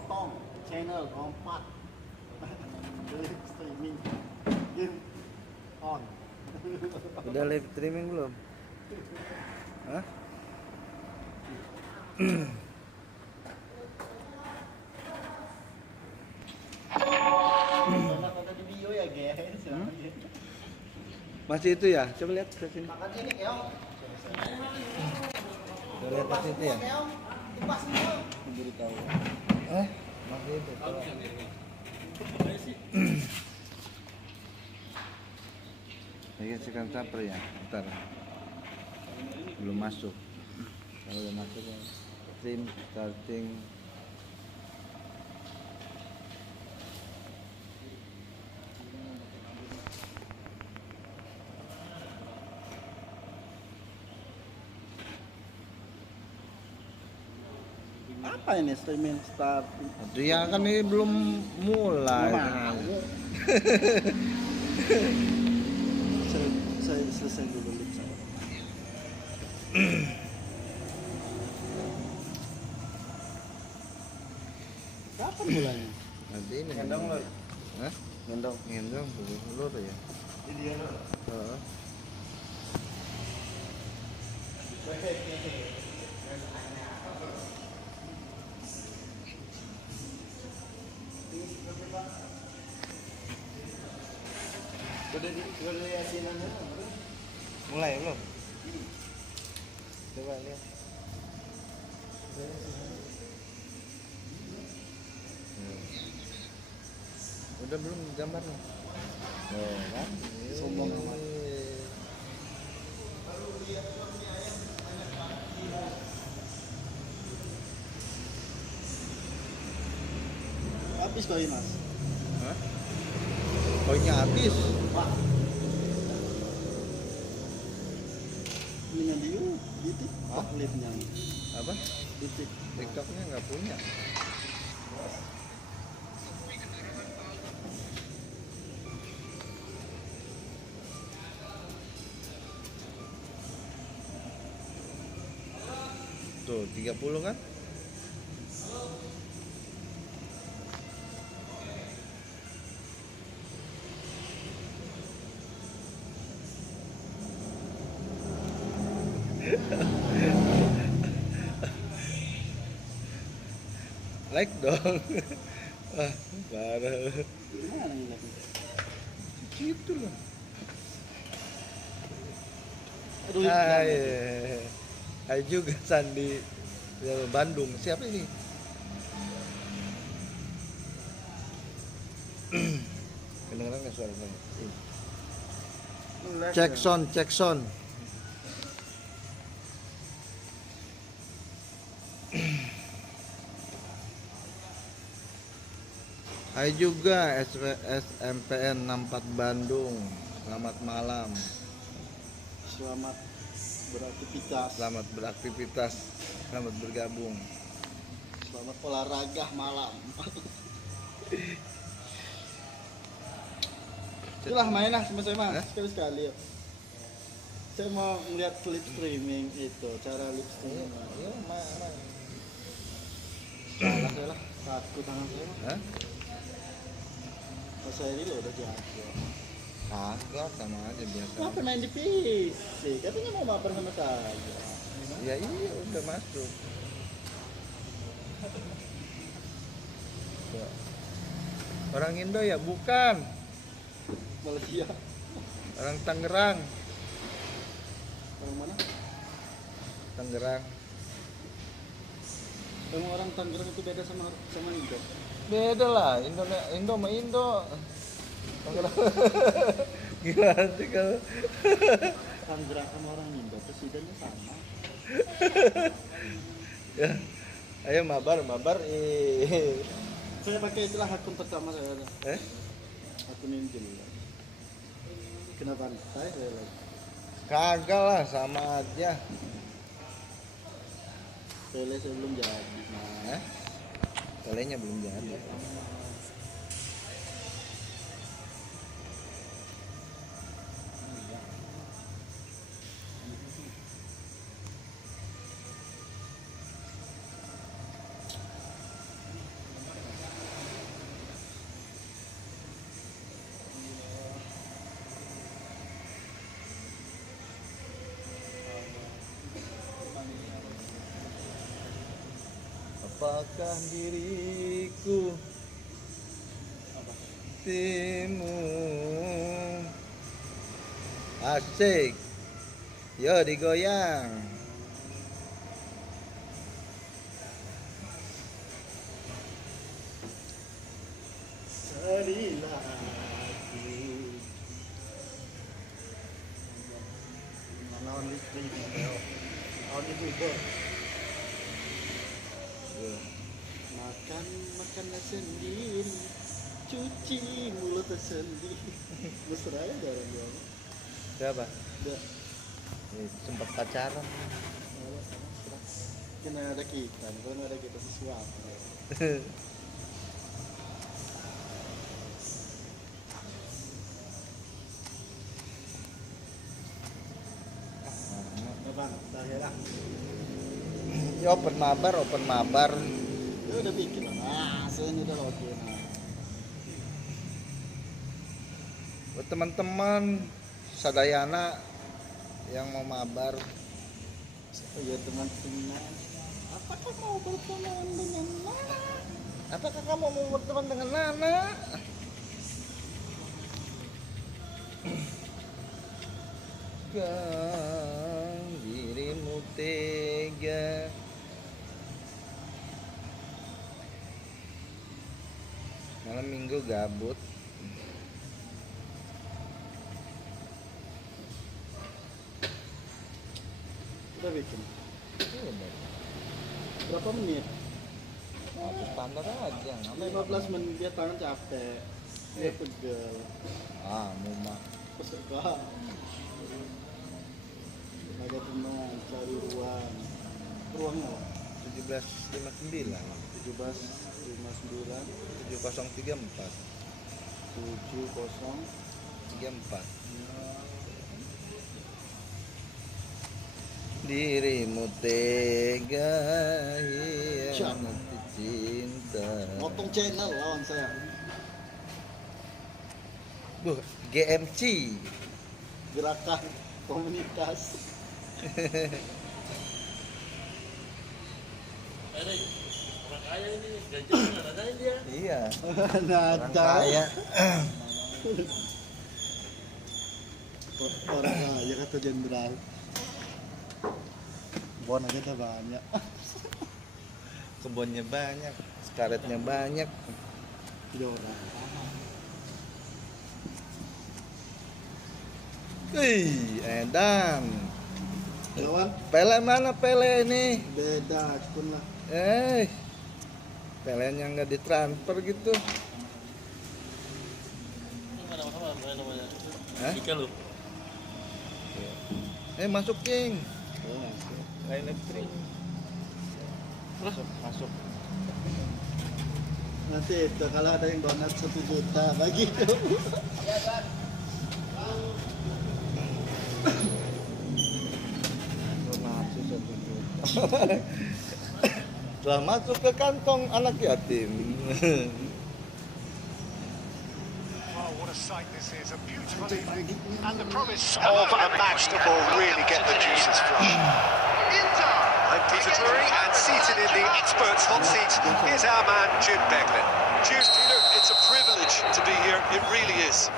potong channel kompak. Live streaming game on. Udah live streaming belum? Hah? Ada di video ya guys. Masih itu ya? Coba lihat ke sini. Makan ini keong. Coba lihat ke situ ya. Keong. Kipas semua. Beritahu. Masih itu. Lagi sekarang caper ya, ntar belum masuk. Kalau udah masuk ya, stream starting. Apa ini streaming start? Aduh ya kan ini belum mulai. Saya selesai dulu live saya. Kapan mulainya? Nanti ini Gendong lo. Hah? Gendong dulu tuh ya. Ini dia lo. Heeh. Udah yasinannya. Mulai belum? Coba lihat. Udah belum gambarnya? Oh, kan? Sombong amat. Habis koi mas. Hah? Koinnya habis. Wah. Ini di titik. Hah? Live-nya. Apa? Titik. TikToknya nggak punya. Tuh 30 kan? Like dong. Ah, parah. Gimana ini lagi? Gitu loh. Aduh. Hai juga Sandi Bandung. Siapa ini? Kedengeran nggak suaranya? Cek sound. Hai juga SMPN 64 Bandung. Selamat malam. Selamat beraktivitas. Selamat beraktivitas. Selamat bergabung. Selamat olahraga malam. Itulah main lah sama saya mas. Sekali-sekali yuk. Saya mau melihat live streaming itu, cara live streaming. Iya, main. Salah saya lah, takut tangan saya. Hah? Pas saya ini loh udah jago. Kagak, sama aja biasa. Kenapa main di PC? Katanya mau mabar sama saya. Ya iya, udah masuk. Ya. Orang Indo ya? Bukan. Malaysia. Orang Tangerang. Orang mana? Tangerang. Emang orang Tangerang itu beda sama Indo? Beda lah, Indo sama Indo. Tangerang. Gimana sih kalau? Tangerang sama orang Indo presidennya sama. Ya. Ayo mabar. Saya pakai istilah akun pertama saya ada. Akun Injil. Kenapa saya lagi? Kagak lah, sama aja. Pele saya belum jadi. Nah. Pelenya belum jadi. apakah diriku timu asik, yo digoyang. Jadilah aku melawan listrik. Out Efootball. Makan makannya sendiri, cuci mulutnya sendiri. Mesra ya orang bilang. Siapa? Udah. Sempat pacaran. Kena ada kita, bukan ada kita sesuatu. Bang, dah ya lah. Ya open mabar. Ya udah bikin lah. Saya ini udah login. Buat teman-teman sadayana yang mau mabar, Oh ya teman-teman, apakah mau berteman dengan Nana? apakah kamu mau berteman dengan Nana? Kan dirimu tega. Malam minggu gabut. Udah bikin. Udah. Berapa menit? Aku standar aja. 15 menit dia tangan capek. Dia pegel. Muma. Peserta. Tenaga teman, cari ruang. Ruangnya apa? 17.59 17.59 7034 70 34. Dirimu tega hianati cinta. Motong channel lawan saya. GMC. Gerakan komunitas. Orang kaya ini gajian nadain dia. Iya. Orang Nada. kaya. Orang kaya kata jenderal. Bon aja tuh banyak. Kebunnya banyak, karetnya banyak. Tidak orang. Wih, edan. Lawan Pele mana Pele ini? beda pun lah. Pelenya nggak ditransfer gitu. Mana namanya? Hah? Ika lu. Masuk King. Oh, Lain elektrik. Masuk. nanti itu kalau ada yang donat 1 juta bagi kamu. Donasi 1 juta. Telah masuk ke kantong anak yatim. Oh, what a sight this is. A beautiful evening. And the promise of a match that will really get the juices flowing. I'm Peter Drury, and seated in the experts' hot seat, here's our man, Jim Beglin. Cheers, Peter. It's a privilege to be here. It really is.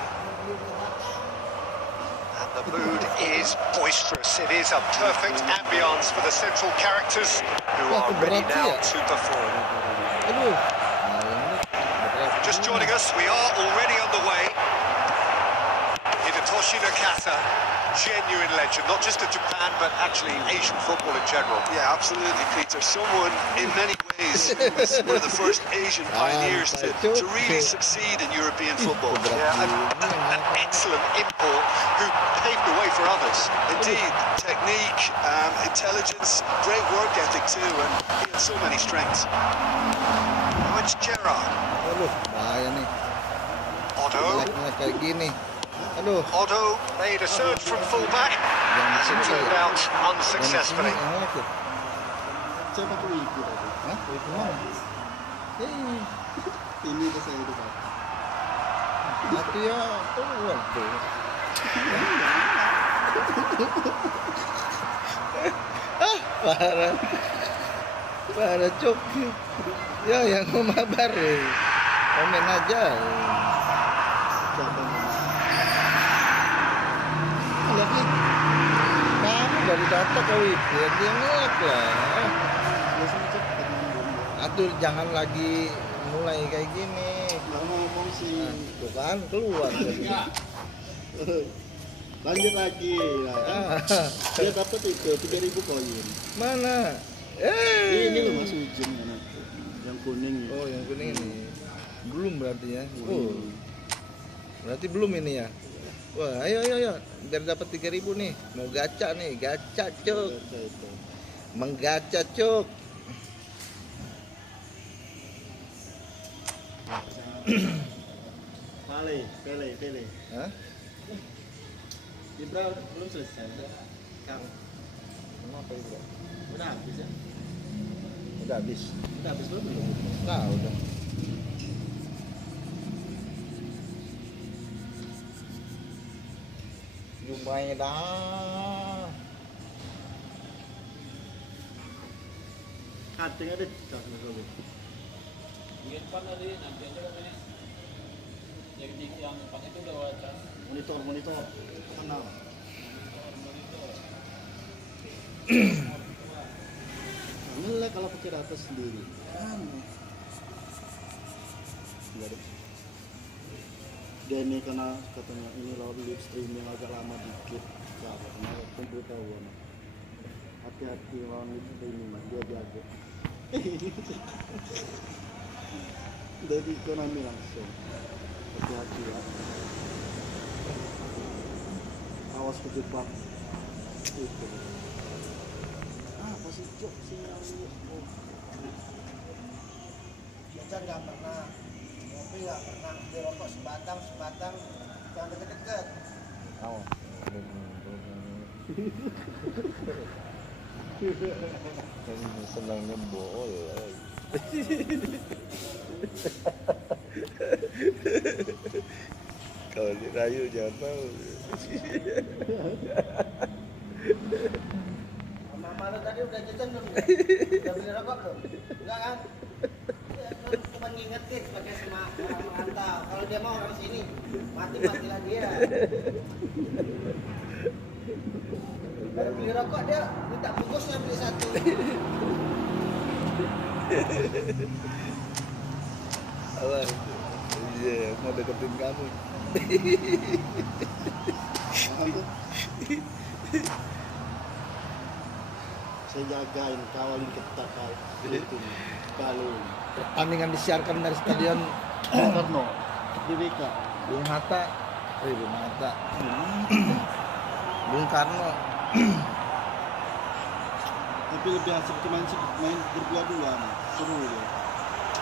And the mood is boisterous. It is a perfect ambience for the central characters who are ready now to perform. Aduh. Berat. Just joining us, we are already on the way. Hidetoshi Nakata, genuine legend, not just of Japan, but actually Asian football in general. Yeah, absolutely, Peter. Someone, in many ways, who was one of the first Asian pioneers to really succeed in European football. Yeah, an excellent import who paved the way for others. Indeed, technique, intelligence, great work ethic too, and he had so many strengths. Now it's Gerrard. Aduh, bahaya nih. Otto. Jeleknya kayak gini. Aduh. Otto made a surge from fullback as it turned out unsuccessfully. Saya pakai wifi tadi. Hah? Wifi mana? Ini udah saya udah pakai. Mati ya, keluar tuh. Parah. Pada cok. Ya yang mau mabar komen aja. Siapa yang lihat nih, Kamu dari data kau itu ya dia ngelak lah. biasanya cepet ngomong. Aduh jangan lagi mulai kayak gini. Nggak ngomong sih. Tuh kan keluar dari. Lanjut lagi. Nah, kan dia dapat itu 3.000 koin. Mana? Ini loh Mas Ujin kan aku. Yang kuning. Oh yang kuning ini belum berarti ya. Oh Belum. berarti belum ini ya. Wah ayo biar dapat 3.000 nih. Mau gacha nih, gacha cuk. Baca itu. Menggacha cuk. Pele. Hah? Ibra belum selesai. Kang, Kenapa itu? udah habis ya? Udah habis. Udah habis belum? Nah udah. Jumpanya dah. Cutting ada cak dulu. Bikin pan tadi, nanti aja kan ini. Yang pan itu udah waca. Monitor kenal. Ngelek kalau pakai data sendiri. Enggak deh. Dia ini karena katanya ini lawan live stream yang agak lama dikit. Siapa? Kenapa? Pemberitahuan. Hati-hati lawan live stream ini, dia jago. Dari ekonomi langsung. Hati-hati ya. Awas kejebak. Itu. Apa sih Jok sinyalnya? Oh. Kita nggak pernah ngopi, nggak pernah beli rokok sebatang jangan deket-deket. Oh. Senangnya bool. Kalau dirayu jangan tahu. Mama lo tadi udah jajan belum? Udah beli rokok belum? Enggak kan? Ya, lo cuma ngingetin pakai sama rantau. Kalau dia mau ke sini, matilah dia. Baru beli rokok dia minta bungkusnya beli satu. Alah. Iya, mau deketin kamu. Saya jagain, kawalin ketat itu. Kalau Pertandingan disiarkan dari stadion Karno di BK. Bung Hatta. Bung Hatta. Bung Karno. Tapi lebih asik main berdua-dua nih. Seru ya.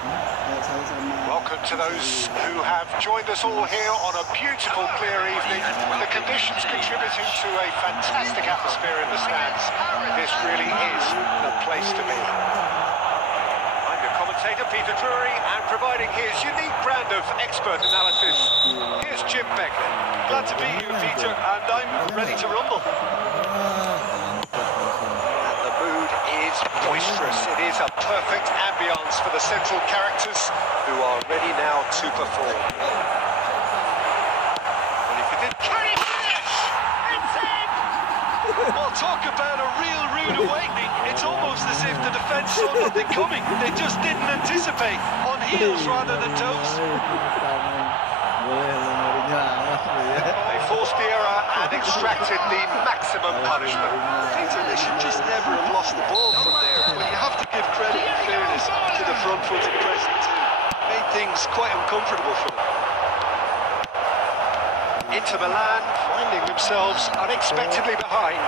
Kayak saya sama Welcome to those who have joined us all here on a beautiful, clear evening. The conditions contributing to a fantastic atmosphere in the stands. This really is the place to be. I'm your commentator, Peter Drury, and providing his unique brand of expert analysis, here's Jim Begley. Glad to be here, Peter, and I'm ready to rumble. The mood is boisterous. It is a perfect ambience for the central characters who are ready now to perform. And if you did carry finish, it's in! Well, talk about a real rude awakening. It's almost as if the defence saw nothing coming. They just didn't anticipate, on heels rather than toes. They forced the error and extracted the maximum punishment. Peter, they should just never have lost the ball from there. But you have to give credit and fairness to the front-footed Preston team. Made things quite uncomfortable for them. Inter Milan finding themselves unexpectedly behind.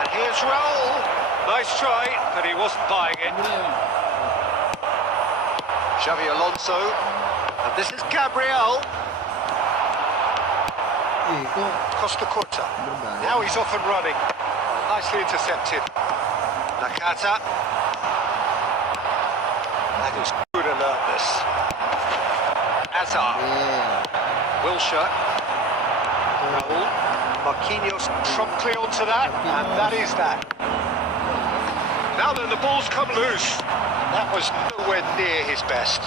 And here's Raul. Nice try, but he wasn't buying it. Xavi Alonso. And this is Gabriel. Costa Curta. Now he's off and running. Nicely intercepted. Nakata. That is good alertness. Azar. Wilshere. Raul. Marquinhos promptly onto that, and that is that. Now then, the ball's come loose. That was nowhere near his best.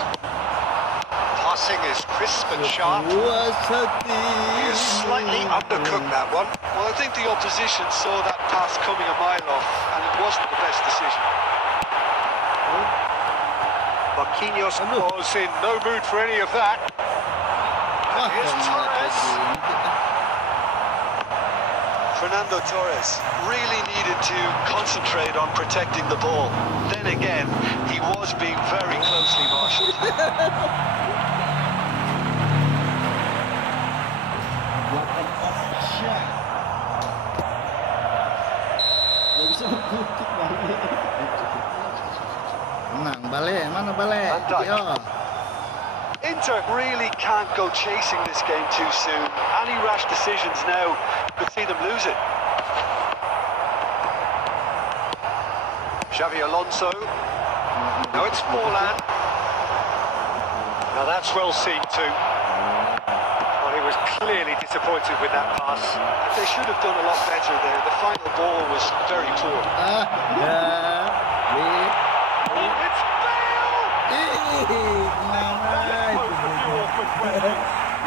Passing is crisp and sharp. He is slightly undercooked that one. Well, I think the opposition saw that pass coming a mile off, and it wasn't the best decision. Marquinhos was in no mood for any of that. And here's Torres. Fernando Torres really needed to concentrate on protecting the ball. Then again, he was being very closely marshalled. Menang, balik, mana balik? Van Dijk. Yo. Inter really can't go chasing this game too soon. Any rash decisions now could see them lose it. Xavi Alonso. Now it's Forlan. Now that's well seen too. Well, he was clearly disappointed with that pass. They should have done a lot better there. The final ball was very poor. It's Bale!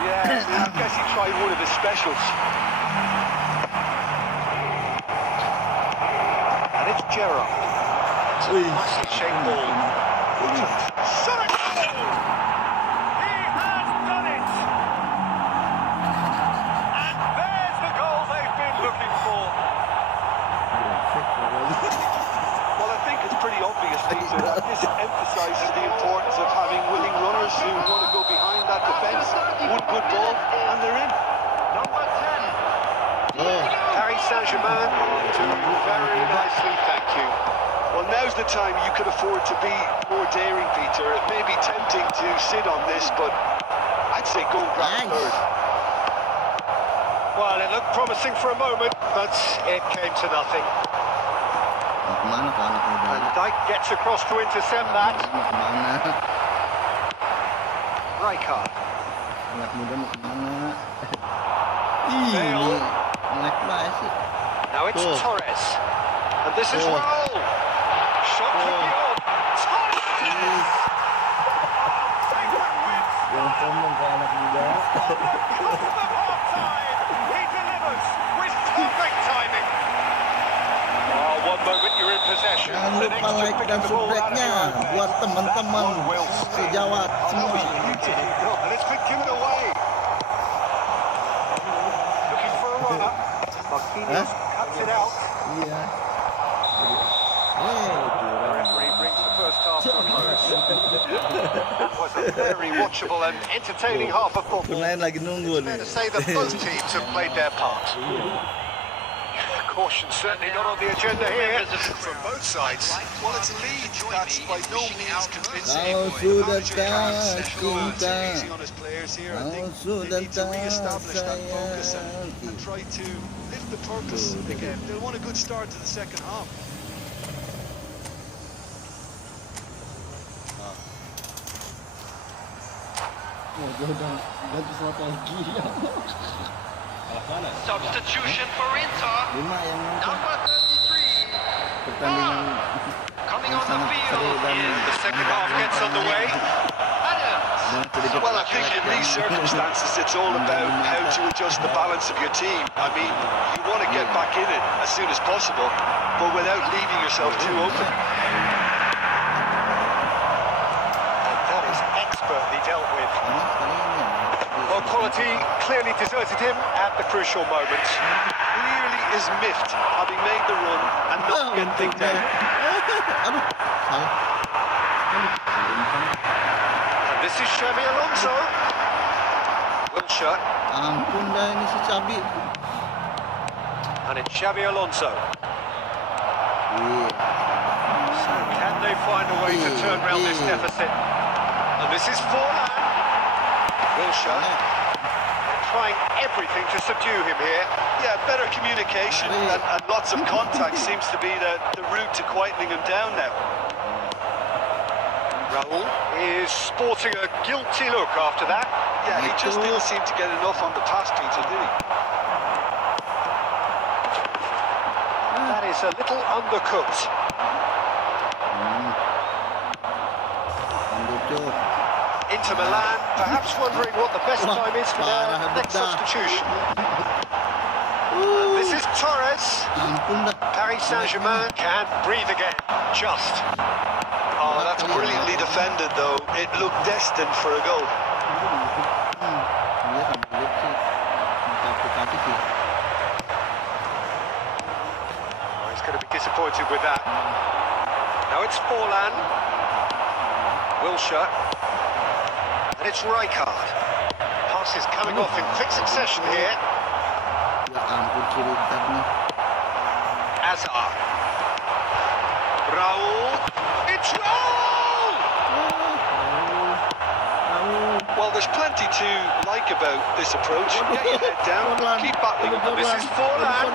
Yeah, I guess he tried one of his specials. And it's Gerrard. It's a nicely shaped ball. Son of a goal! He has done it! And there's the goal they've been looking for. Well, I think it's pretty obvious, Lisa, that this emphasises the importance of having willing runners who want to go behind that defence. One good ball, and they're in. Number 10. Paris Saint-Germain do very nicely, thank you. Well, now's the time you could afford to be more daring, Peter. It may be tempting to sit on this, but I'd say go and grab a third. Well, it looked promising for a moment, but it came to nothing. Kemana kau anak muda? Van Dijk gets across to intercept that. Mau kemana? Rijkaard. Anak muda mau kemana? Bale. Naik banget sih. Now it's Oh. Torres. And this is Oh. Raul. Shot from beyond. Torres! Yang sombong kau anak muda. He delivers with perfect timing. Oh, one moment you're in possession. Jangan The lupa next you're like picking dan the ball out of subscribe-nya your own net. buat teman-teman sejawat semua. And it's been given away. Looking for a runner. Marquinhos cuts it out. Iya. The referee brings the first half to a close. That was a very watchable and entertaining half of football. Pemain lagi nunggu Fair nih. to say that both teams have played their part. Caution certainly not on the agenda here. From both sides, well, it's a lead that's by no means convincing. Kalau The sudah manager can't tak go on cinta, too easy on his players here. I kalau think sudah they need to tak re-establish that focus sayang. and try to lift the purpose again. They'll want a good start to the second half. Gue udah ganti strategi. Substitution for Inter. 5 yang nonton Number 33. pertandingan Coming yang on the sangat seru field dan is The second half gets underway. dan sedikit Well, I think in these circumstances, it's all about how to adjust the balance of your team. I mean, you want to get back in it as soon as possible, but without leaving yourself too open. And that is expertly dealt with. Karena sekali ini ya. Well, quality clearly deserted him at the crucial moment. Clearly is miffed, having made the run and not get thinked out. Aduh, salah. And this is Xavi Alonso. Wilshere. Ampun dah ini si Cabi. And it's Xavi Alonso. Iya. Can they find a way to turn round this deficit? And this is Forlan. Wilshere. They're trying everything to subdue him here. Yeah, better communication and lots of contact seems to be the route to quietening him down now. Raul is sporting a guilty look after that. Yeah, he just didn't seem to get enough on the pass, Peter, did he? That is a little undercooked. Inter Milan, perhaps wondering what the best time is for their Parah next bedah. substitution. And this is Torres. Ampun dah. Paris Saint-Germain can breathe again. Just. Oh, that's brilliantly defended, though. It looked destined for a goal. Dia kan lihat sih. Aplikasi sih. Oh, he's going to be disappointed with that. Now it's Forlan. Wilshere. And it's Rijkaard. Passes coming off in quick succession here. Ya ampun kiri nih. Hazard. Raul. It's Raul! Well, there's plenty to like about this approach. Get your head down, keep battling. And this is Forlan.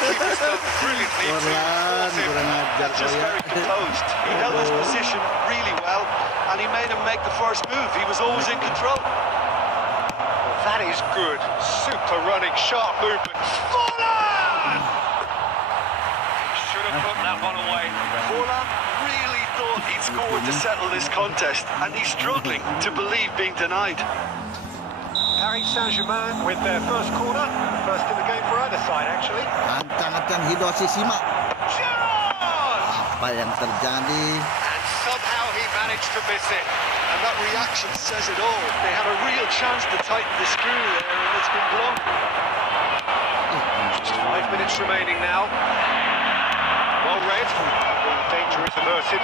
Keeper's done brilliantly to force him. kurang ajar Just kau ya. very composed. He held his position really well, and he made him make the first move. He was always in control. That is good. Super running, sharp movement. Forlan! Should have put that one away. Forlan really thought he'd scored to settle this contest, and he's struggling to believe being denied. Paris Saint-Germain with their first corner. First in the game for either side, actually. Ancang-ancang Hidoshi Shima. Gerrard! Apa yang terjadi? And somehow he managed to miss it. And that reaction says it all. They had a real chance to tighten the screw there, and it's been blown. Just 5 minutes remaining now. Well read. The danger is averted.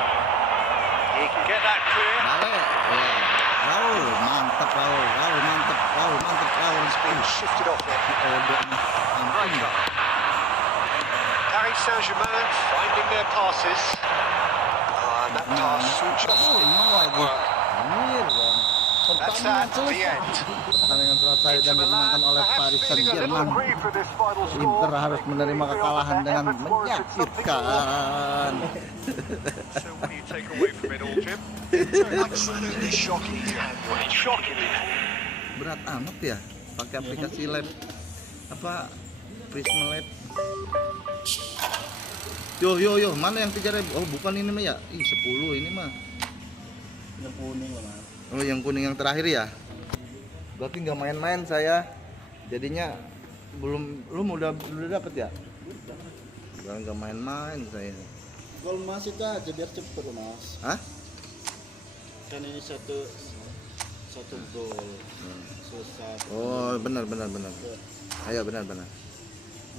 He can get that clear. Balik. Ya. Raul, mantap Raul. Raul mantap. Raul mantap. Raul. Been shifted off there. Ampun dah. Paris Saint-Germain finding their passes. And that pass just didn't quite work. That's at the end. Pertandingan selesai dan dimenangkan oleh Paris Saint-Germain. Inter harus menerima kekalahan dengan menyakitkan. So what do you take away from it all, Jim? Absolutely shocking. Shocking. Berat amat ya pakai aplikasi lab apa Prisma Lab. Yo, mana yang 3.000? Oh, bukan ini mah ya. Ih, 10 ini mah. Yang kuning lah, Mas. Oh, yang kuning yang terakhir ya. Berarti nggak main-main saya. Jadinya belum udah dapet ya? Udah nggak main-main saya. Gol Mas itu aja biar cepet, Mas. Hah? Kan ini satu gol. Selesai. Oh, benar. Ayo benar.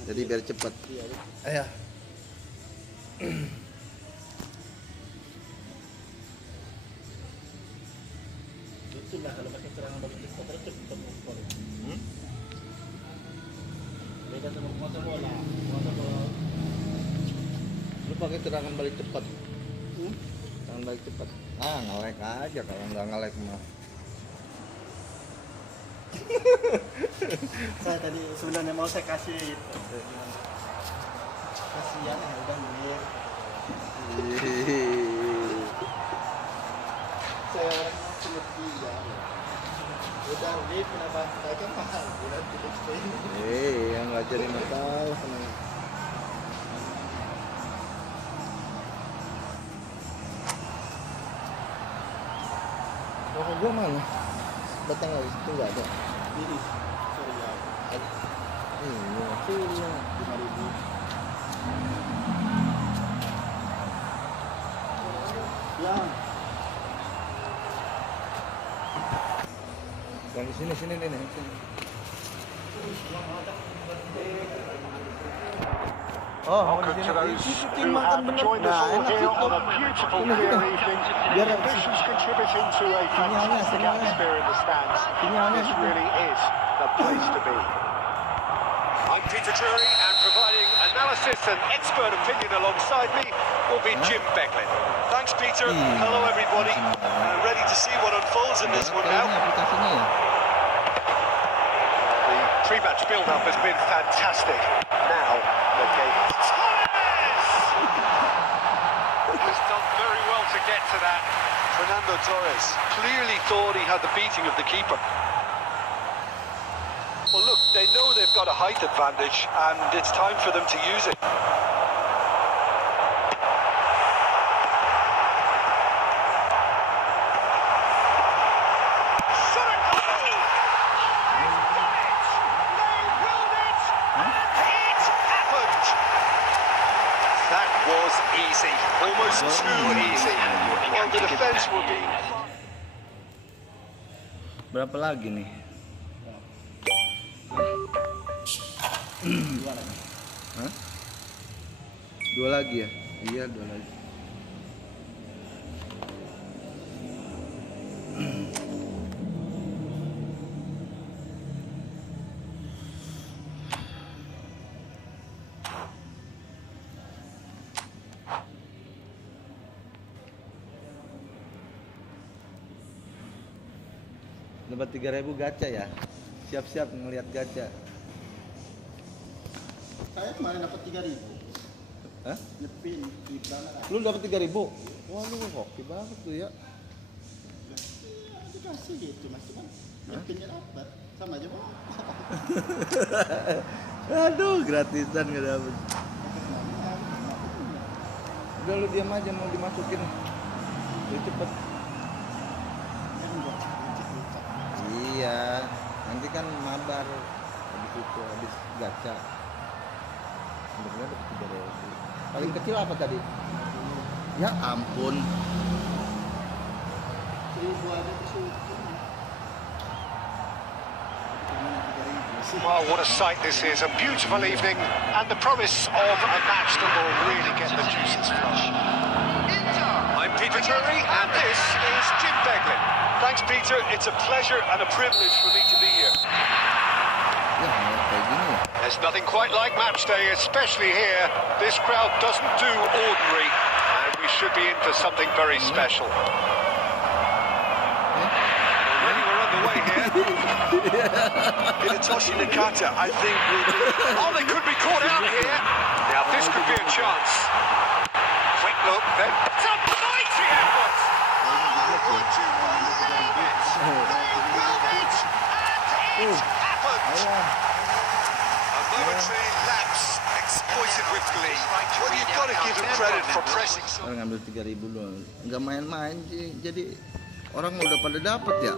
Jadi biar cepat. Iya. Ayo. Itulah kalau pakai serangan balik cepat terus cepet gol. Beda sama penguasa bola. Lu pakai serangan balik cepat. Serangan balik cepat. Ah, nge-lag aja kalau nggak nge-lag mah. Saya tadi sebenarnya mau saya kasih itu. Kasihan ya udah mirip. Saya orang sulit dia. Udah mirip kenapa saya kan mahal. Udah tidak ini. Yang nggak jadi masalah. Rokok gua mana? Batang lagi itu nggak ada. Ini sorry ya. Iya, sudah. 5.000. Ya. Yang di sini nih. Oh, mau di Welcome to sini. those Kucing who makan have bener. joined us Nah, all enak here itu. on a beautiful clear evening. Biar Patients contributing to a fantastic sinyalnya. atmosphere in the stands. Sinyalnya. This really is the place to be. I'm Peter Drury, and providing analysis and expert opinion alongside me will be Jim Becklin. Thanks, Peter. Hello, everybody. Ready to see what unfolds in this one Ini now. aplikasinya ya. The pre-match build-up has been fantastic. Now the game is Has done very well to get to that. Fernando Torres clearly thought he had the beating of the keeper. Well, look, they know they've got a height advantage, and it's time for them to use it. Almost too easy. Well, the defense were being... Berapa lagi nih? Hah? 2 lagi ya? Iya, 2 lagi. Dapat 3.000 gacha ya. Siap-siap ngelihat gacha. Saya kemarin dapat 3.000. Hah? Nyepin di belakang. Lu dapat 3.000? Wah, lu hoki banget tuh ya. Dikasih gitu mas, cuman nyepinnya dapat. Sama aja bang. Aduh, gratisan gak dapet. Udah lu diam aja, mau dimasukin. Lu cepet. Iya, nanti kan mabar habis itu, habis gacha. Bener-bener dapat 3.000. Paling kecil apa tadi? Ya ampun. 1.000 aja disuruh. Well, what a sight this is. A beautiful evening and the promise of a match that will really get the juices flowing. I'm Peter Drury and this is Jim Beglin. Thanks, Peter. It's a pleasure and a privilege for me to be here. Ya, kayak gini ya. There's nothing quite like match day, especially here. This crowd doesn't do ordinary, and we should be in for something very special. Already we're underway here. Hitoshi Nakata, I think, will be... Oh, they could be caught out here. Now, this could be a chance. Quick look, then. It's a mighty effort! Would you believe it? They will it, and it happened! A momentary lapse exploited with glee. Well, you've got to give him credit for pressing so... Orang ngambil 3.000 doang. Nggak main-main sih. Jadi orang udah pada dapat ya.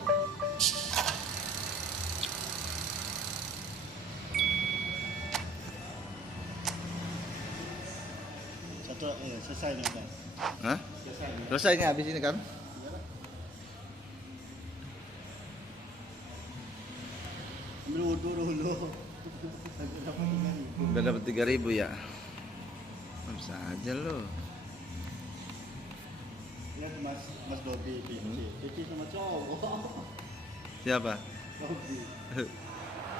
Satu selesai nih kan. Hah? Selesai nggak habis ini kan? Ambil wudhu dulu. Udah dapat 3.000 ya. Bisa aja lo. Lihat Mas Dobi, Pipi sama cowok. Siapa? Dobi.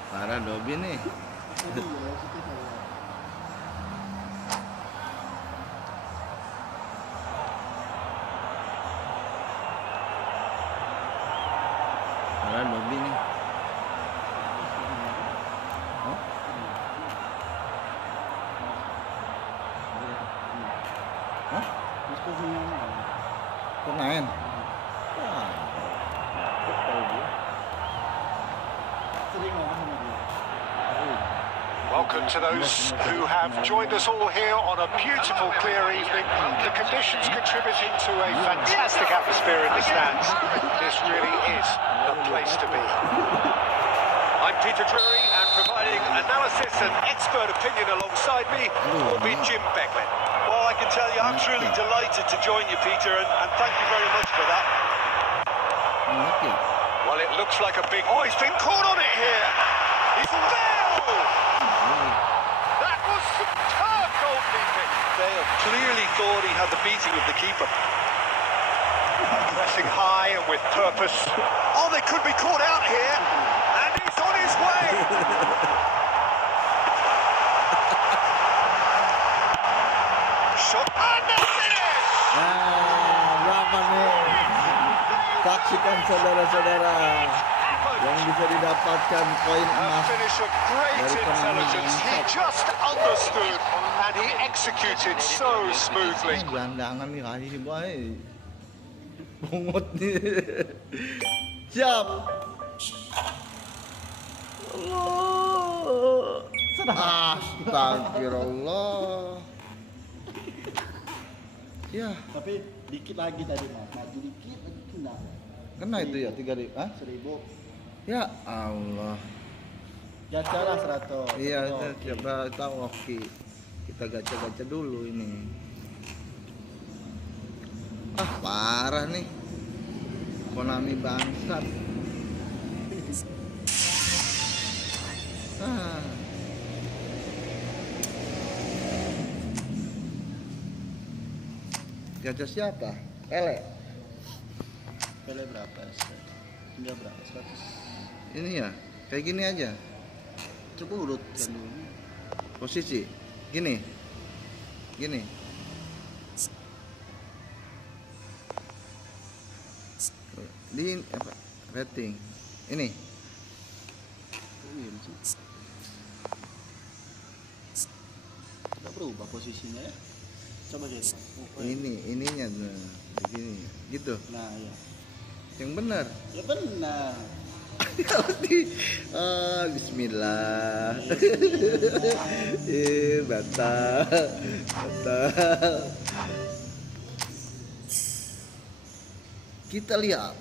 Parah Dobi nih. Tadi ya, situ saya. Parah Dobi nih. Hah? Hah? Mas Dobi Pemain? Wah, betul dia. sering ngomong sama dia. Welcome to those who have joined us all here on a beautiful, clear evening. The conditions contributing to a fantastic atmosphere in the stands. This really is the place to be. I'm Peter Drury, and providing analysis and expert opinion alongside me will be Jim Beglin. Well, I can tell you, I'm truly delighted to join you, Peter, and thank you very much for that. Okay. Well, it looks like a big... Oh, he's been caught on it here. He's Bale! That was superb goalkeeping. Bale clearly thought he had the beating of the keeper. Pressing high and with purpose. Oh, they could be caught out here. And he's on his way. Shot and the finish. Berapa nih? Saksikan saudara-saudara yang bisa didapatkan poin A emas. finish of great Dari penangan intelligence. He Bangkok. just understood and he executed so smoothly. Gelandangan nih kasih baik. Pungut nih. Siap. Allah. Astagfirullah. Ya, Tapi dikit lagi tadi mas, maju dikit lagi kena. kena itu ya 3.000. Hah? 1.000. Ya Allah. Gacha lah 100. Iya, coba tahu oke. Kita gacha-gacha dulu ini. Ah, parah nih. Konami bangsat. Ah. Gajah siapa? Ele. Pele berapa? Enggak berapa? 100. Ini ya, kayak gini aja. Coba urutkan dulu. Posisi. Gini. Gini. Di apa? Rating. Ini. Tidak berubah posisinya ya. Coba kita. Ininya nah, begini. Gitu. Nah, ya. Yang benar. Ya benar. Bismillah. Batal. Batal. Kita lihat.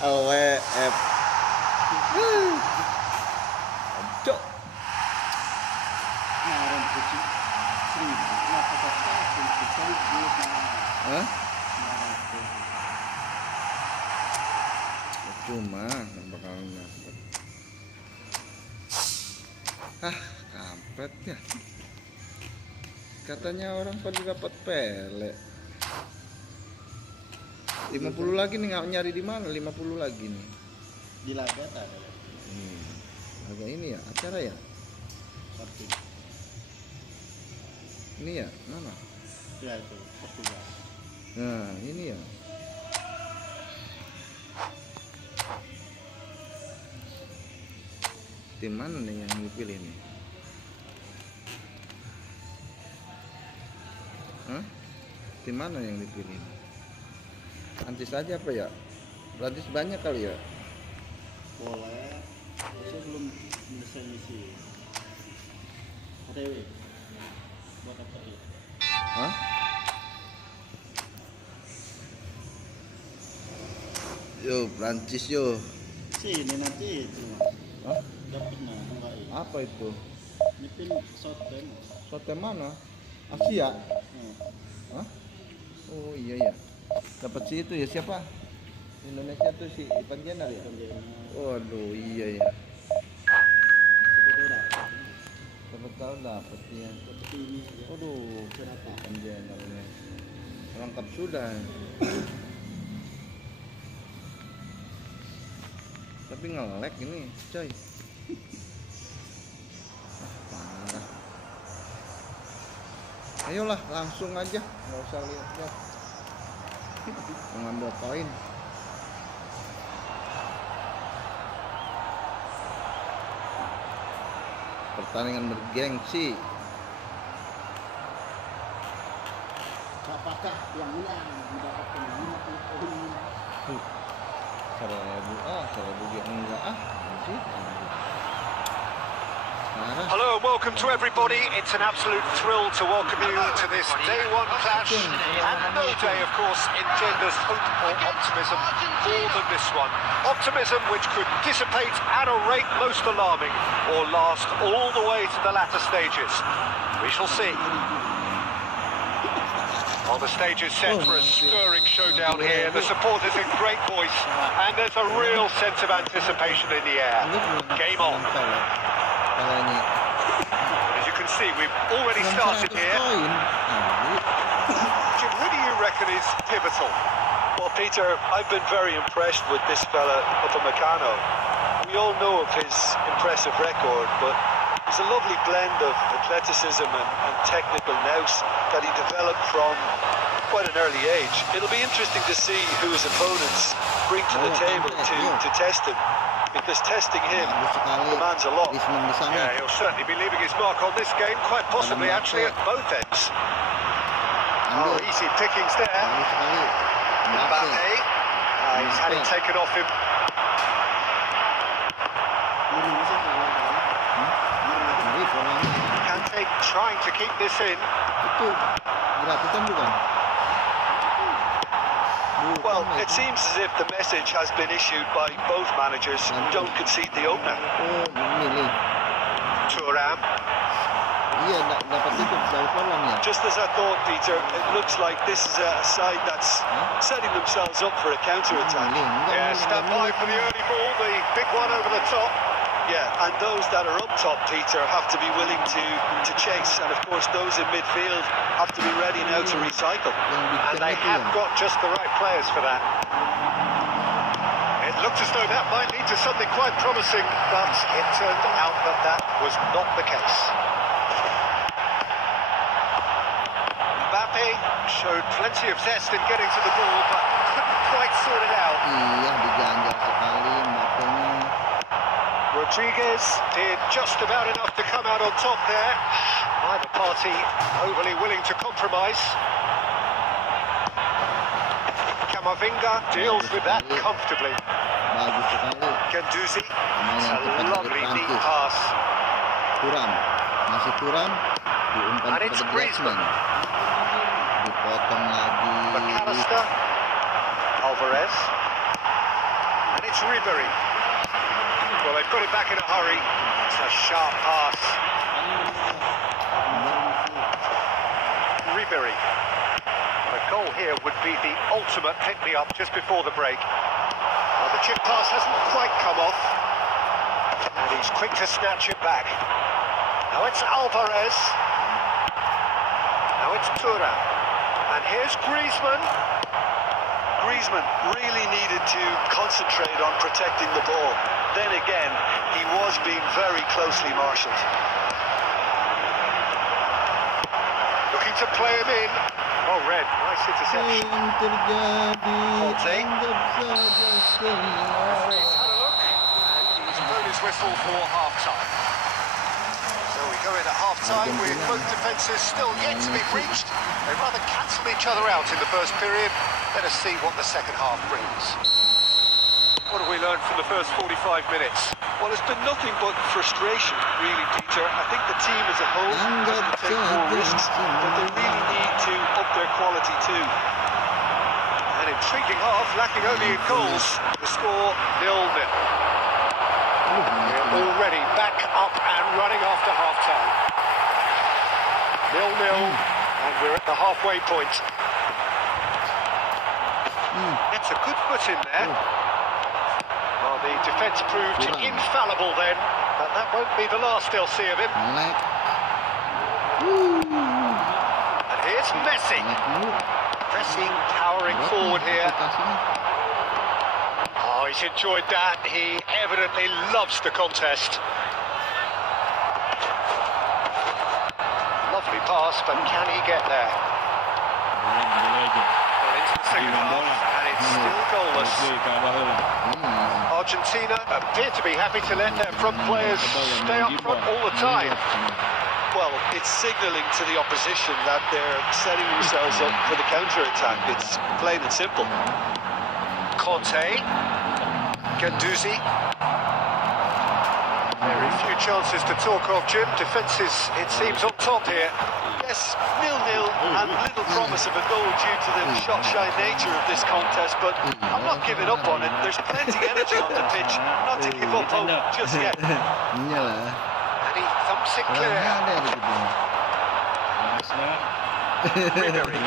LWF. Cok. Nah, orang kecil 1000. Kenapa tak tahu? Sekali dia Hah? Cuma nggak bakalan dapet. Ah, kampret ya. Katanya orang pada dapat pele. 50 lagi nih, nggak nyari di mana? 50 lagi nih. di laga tak ada. Agak ini ya, acara ya? Sabtu. Ini ya, mana? Ya itu, Portugal. Nah, ini ya. Tim mana nih yang dipilih nih? Hah? Tim mana yang dipilih? Prancis aja apa ya? Prancis banyak kali ya? Boleh. Saya belum selesai misi. OTW. Buat apa ya? Hah? Yo, Prancis yo. Sini nanti itu. Hah? Dapat nah, enggak ya. Apa itu? Ini pin Southampton. Sote mana? Asia? Hmm. Hah? Oh iya ya. Dapat si itu ya, siapa? Indonesia tuh si Ipan Jenar ya? Waduh, iya ya. Siapa tahu dapat ya. Waduh, Ipan Jenar ya. Lengkap sudah. Tapi nge-lag ini, coy. Parah. Ayolah, langsung aja, nggak usah lihat-lihat. Mengambil poin. Pertandingan bergengsi. Apakah yang menang mendapatkan 50 poin? Cara dia enggak sih. Hello and welcome to everybody. It's an absolute thrill to welcome you to this day one clash. And no day, of course, engenders hope or optimism more than this one. Optimism which could dissipate at a rate most alarming or last all the way to the latter stages. We shall see. Well, the stage is set for a stirring showdown here. The supporters in great voice, and there's a real sense of anticipation in the air. Game on. As you can see, we've already started here. Jim, who do you reckon is pivotal? Well, Peter, I've been very impressed with this fella Upamecano. We all know of his impressive record, but it's a lovely blend of athleticism and technical nous that he developed from quite an early age. It'll be interesting to see who his opponents bring to the table to test him, because testing him demands a lot. Yeah, he'll certainly be leaving his mark on this game, quite possibly actually at both ends. Oh, easy pickings there. Mbappe. He's had it taken off him. Kante trying to keep this in. Itu gratisan bukan? Well, it seems as if the message has been issued by both managers: don't concede the opener. Oh, milih. Thuram. Iya, dapat tutup Darussalam ya. Just as I thought, Peter, it looks like this is a side that's setting themselves up for a counter-attack. Yeah, stand by for the early ball, the big one over the top. Yeah, and those that are up top, Peter, have to be willing to chase. And of course, those in midfield have to be ready now to recycle. And they have got just the right players for that. It looked as though that might lead to something quite promising, but it turned out that that was not the case. Mbappe showed plenty of zest in getting to the ball, but couldn't quite sort it out. Iya, diganjal sekali Mbappe-nya. Rodriguez did just about enough to come out on top there. Neither party overly willing to compromise. Camavinga deals with that comfortably. Bagus sekali. Ganduzi, Pemain a yang cepat lovely dari neat Prancis. pass. Turam, masih Turam, diumpan And it's kepada Griezmann. Griezmann. Dipotong lagi. McAllister, Alvarez, and it's Ribery. Well, they put it back in a hurry. It's a sharp pass. Ribery. A goal here would be the ultimate pick-me-up just before the break. Well, the chip pass hasn't quite come off, and he's quick to snatch it back. Now it's Alvarez. Now it's Thuram. And here's Griezmann. Griezmann really needed to concentrate on protecting the ball. Then again, he was being very closely marshalled. Looking to play him in. Oh, Red, nice interception. Yang terjadi, Conte. anggap saja semua. Referee's had a look, and he's blown his whistle for half-time. So we go in at half-time with both defences still yet to be breached. They rather cancelled each other out in the first period. Let us see what the second half brings. What have we learned from the first 45 minutes? Well, it's been nothing but frustration, really, Peter. I think the team as a whole has to take more risks, but they really need to up their quality too. An intriguing half, lacking only in goals. The score 0-0. We're already back up and running after half-time. 0-0, and we're at the halfway point. It's a good foot in there. Well, the defence proved infallible then, but that won't be the last they'll see of him. Melek. And here's Messi, pressing, towering forward here. Oh, he's enjoyed that. He evidently loves the contest. Lovely pass, but can he get there? Well, into the second half, and it's still goalless. Argentina appear to be happy to let their front players stay up front all the time. Well, it's signalling to the opposition that they're setting themselves up for the counter-attack. It's plain and simple. Conte, Ganduzi. Very few chances to talk of, Jim. Defences, it seems, on top here. Yes, 0-0 and little promise of a goal due to the shot-shy nature of this contest, but I'm not giving up on it. There's plenty of energy on the pitch, not to give up hope just yet. Iyalah. And he thumps it clear. Ada gitu. Ribery.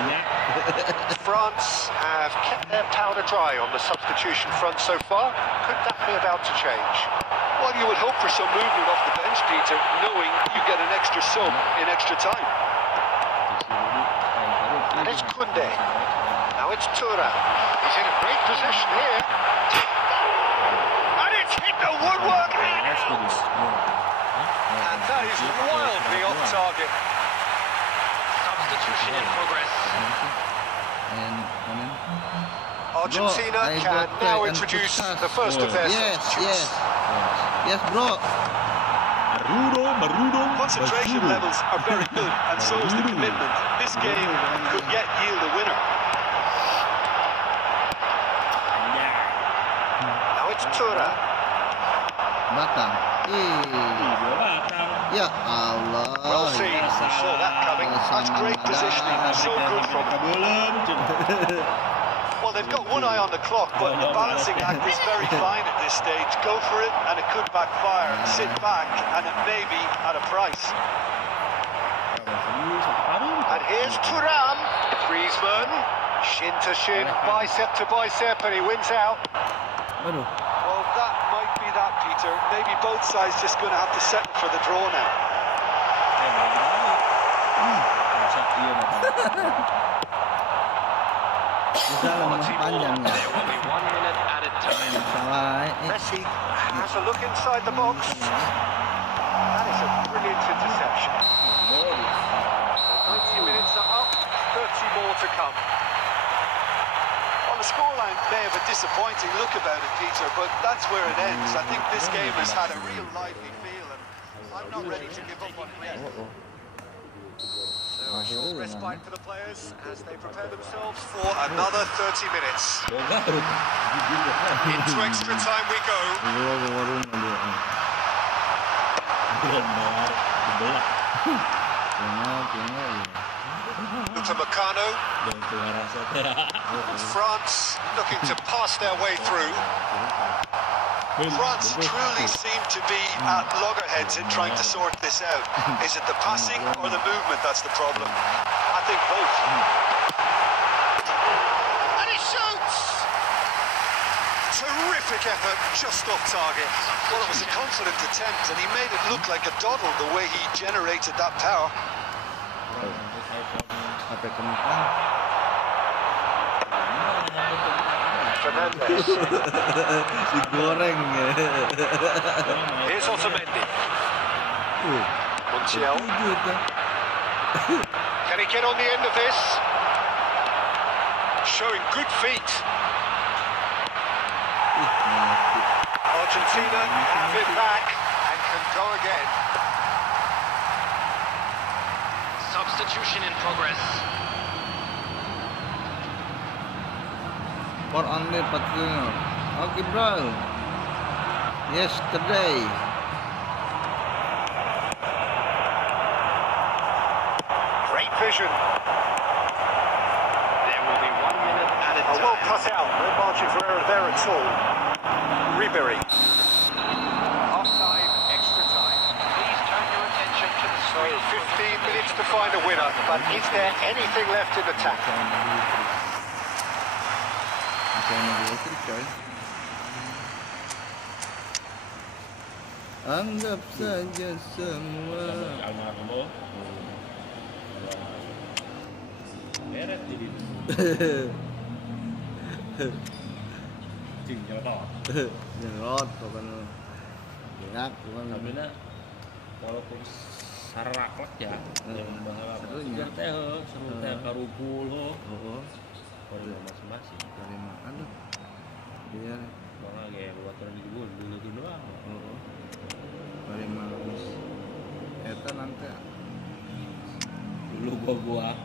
France have kept their powder dry on the substitution front so far. Could that be about to change? Well, you would hope for some movement off the bench, Peter, knowing you get an extra sub in extra time. And it's Koundé. Now it's Thuram. He's in a great position here. And it's hit the woodwork and out. And that is wildly off target. Substitution in progress. Argentina Bro, I can got now and introduce Kusas. the first of their Yes, substitutes. yes, bro. Concentration levels are very good, and so is the commitment. This game could yet yield a winner. Now it's Thuram. Batang. Ya Allah. Well seen. You saw that coming. That's great positioning, so good from them. Well, they've got one eye on the clock, but the balancing act is very fine at this stage. Go for it, and it could backfire. Sit back, and it may be at a price. And here's Thuram. Griezmann. Shin to shin, bicep to bicep, and he wins out. Aduh. Well, that might be that, Peter. Maybe both sides just going to have to settle for the draw now. Bisa lama panjang ya. There will be 1 minute added time. Salah. Messi has a look inside the box. That is a brilliant interception. 90 minutes are up, 30 more to come. Well, the scoreline may have a disappointing look about it, Peter, but that's where it ends. I think this game has had a real lively feel, and I'm not ready to give up on it yet. So a short respite for the players as they prepare themselves for another 30 minutes. Into extra time we go. Upamecano. France looking to pass their way through. France truly seem to be at loggerheads in trying to sort this out. Is it the passing or the movement that's the problem? I think both. And he shoots! Terrific effort, just off target. Well, it was a confident attempt, and he made it look like a doddle the way he generated that power. Sampai kentang. Fernandez. Digoreng ya. Here's Otamendi. Montiel. Can he get on the end of this? Showing good feet. Argentina have it back and can go again. Substitution in progress. For only partner. Okay, bro. Yesterday. Great vision. There will be 1 minute added A time. well cut out. No margin for error there at all. Ribery. Half-time, extra time. Please turn your attention to the So screen. 15 minutes to find a winner, but is there anything left in the tank? Coy. Anggap saja semua. Beres jadi. Cing nyelot. Nyerot pokoknya. Gerak pokoknya. Sebenarnya walaupun saraklek ya, yang serunya. seru teh karupul ho. Oh, Kalau masing-masing. dari makan tuh. Biar Bang ge buat orang dulu itu doang. dari makan. Eta nanti Dulu gua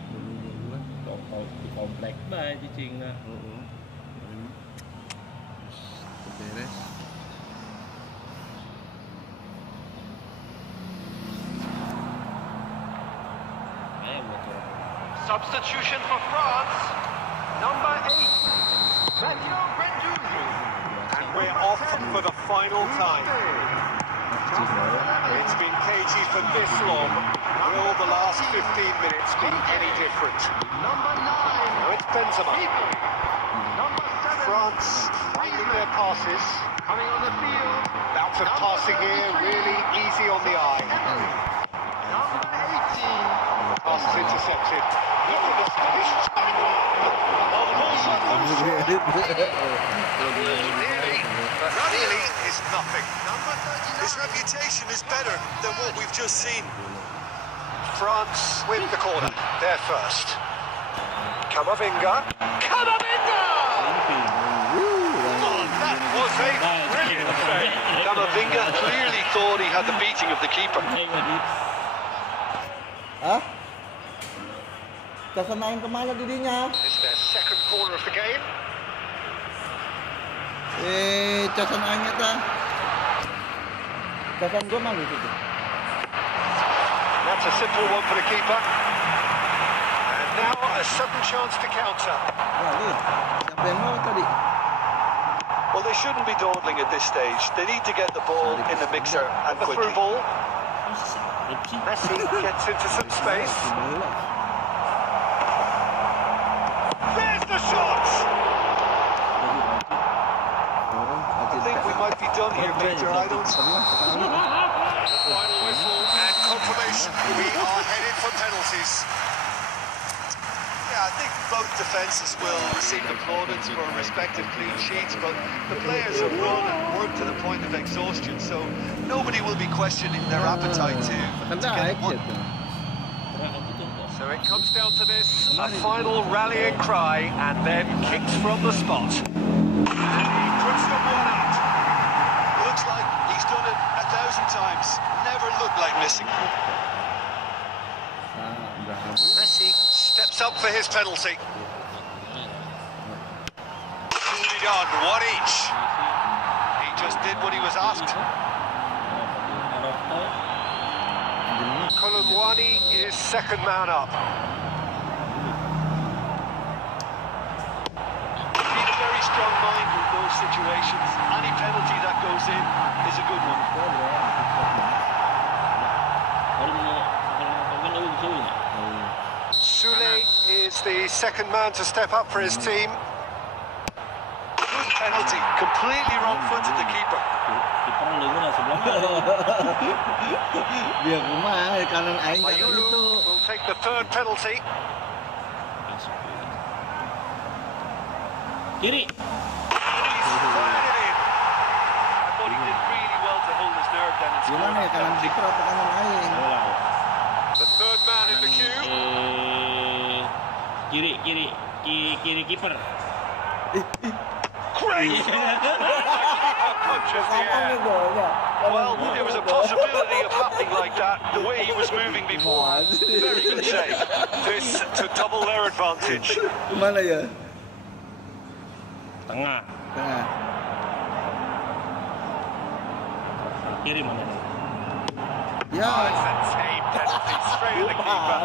toko di komplek bae cicingna. beres. Ayo buat orang. Substitution for France. Number 8. Matteo Guendouzi. And we're off for the final time. It's been cagey for this long. Will the last 15 minutes be any different? Number 9. Now it's Benzema. Number 7. France finding their passes. Coming on the field. Bout of passing here, really easy on the eye. Number 18. Pass is intercepted. Look at the space. Really is nothing. His reputation is better than what we've just seen. France win the corner. They're first. Camavinga. Camavinga! Oh, that was a brilliant save. Camavinga clearly thought he had the beating of the keeper. Hah? Kita main kemana didinya? It's their second corner of the game. Casan aja ta. Casan gua mah gitu. That's a simple one for the keeper. And now a sudden chance to counter. Ya, lihat. Siapa yang mau tadi? Well, they shouldn't be dawdling at this stage. They need to get the ball in the mixer and The quickly. through ball. Messi gets into some space. There's the shot! I think we might be done here, Peter. I don't. Final whistle and confirmation. We are headed for penalties. Yeah, I think both defences will receive the plaudits for respective clean sheets, but the players have run and worked to the point of exhaustion, so nobody will be questioning their appetite to get one. So it comes down to this, a final rallying cry, and then kicks from the spot. And he puts the one up. Looks like he's done it 1,000 times. Never looked like missing. Messi steps up for his penalty. Coolly done, one each. He just did what he was asked. Colomboani is second man up. You need a very strong mind in those situations. Any penalty that goes in is a good one. Sule is the second man to step up for his team. Good penalty, completely wrong-footed the keeper. Dia kumaha kanan aing kanan Mayulu itu. will take the third penalty. Kiri. He's fired it in. I thought he did really well to hold his nerve down and score Gimana ya that kanan penalty. kiper atau kanan aing? The third man in the queue. Kiri kiper. Great! Punch of the air. Well, there was a possibility of happening like that, the way he was moving before. Very good save. This to double their advantage. Kemana ya? Tengah. Tengah. Kiri mana? Ya. Oh, it's a tame penalty straight at the keeper.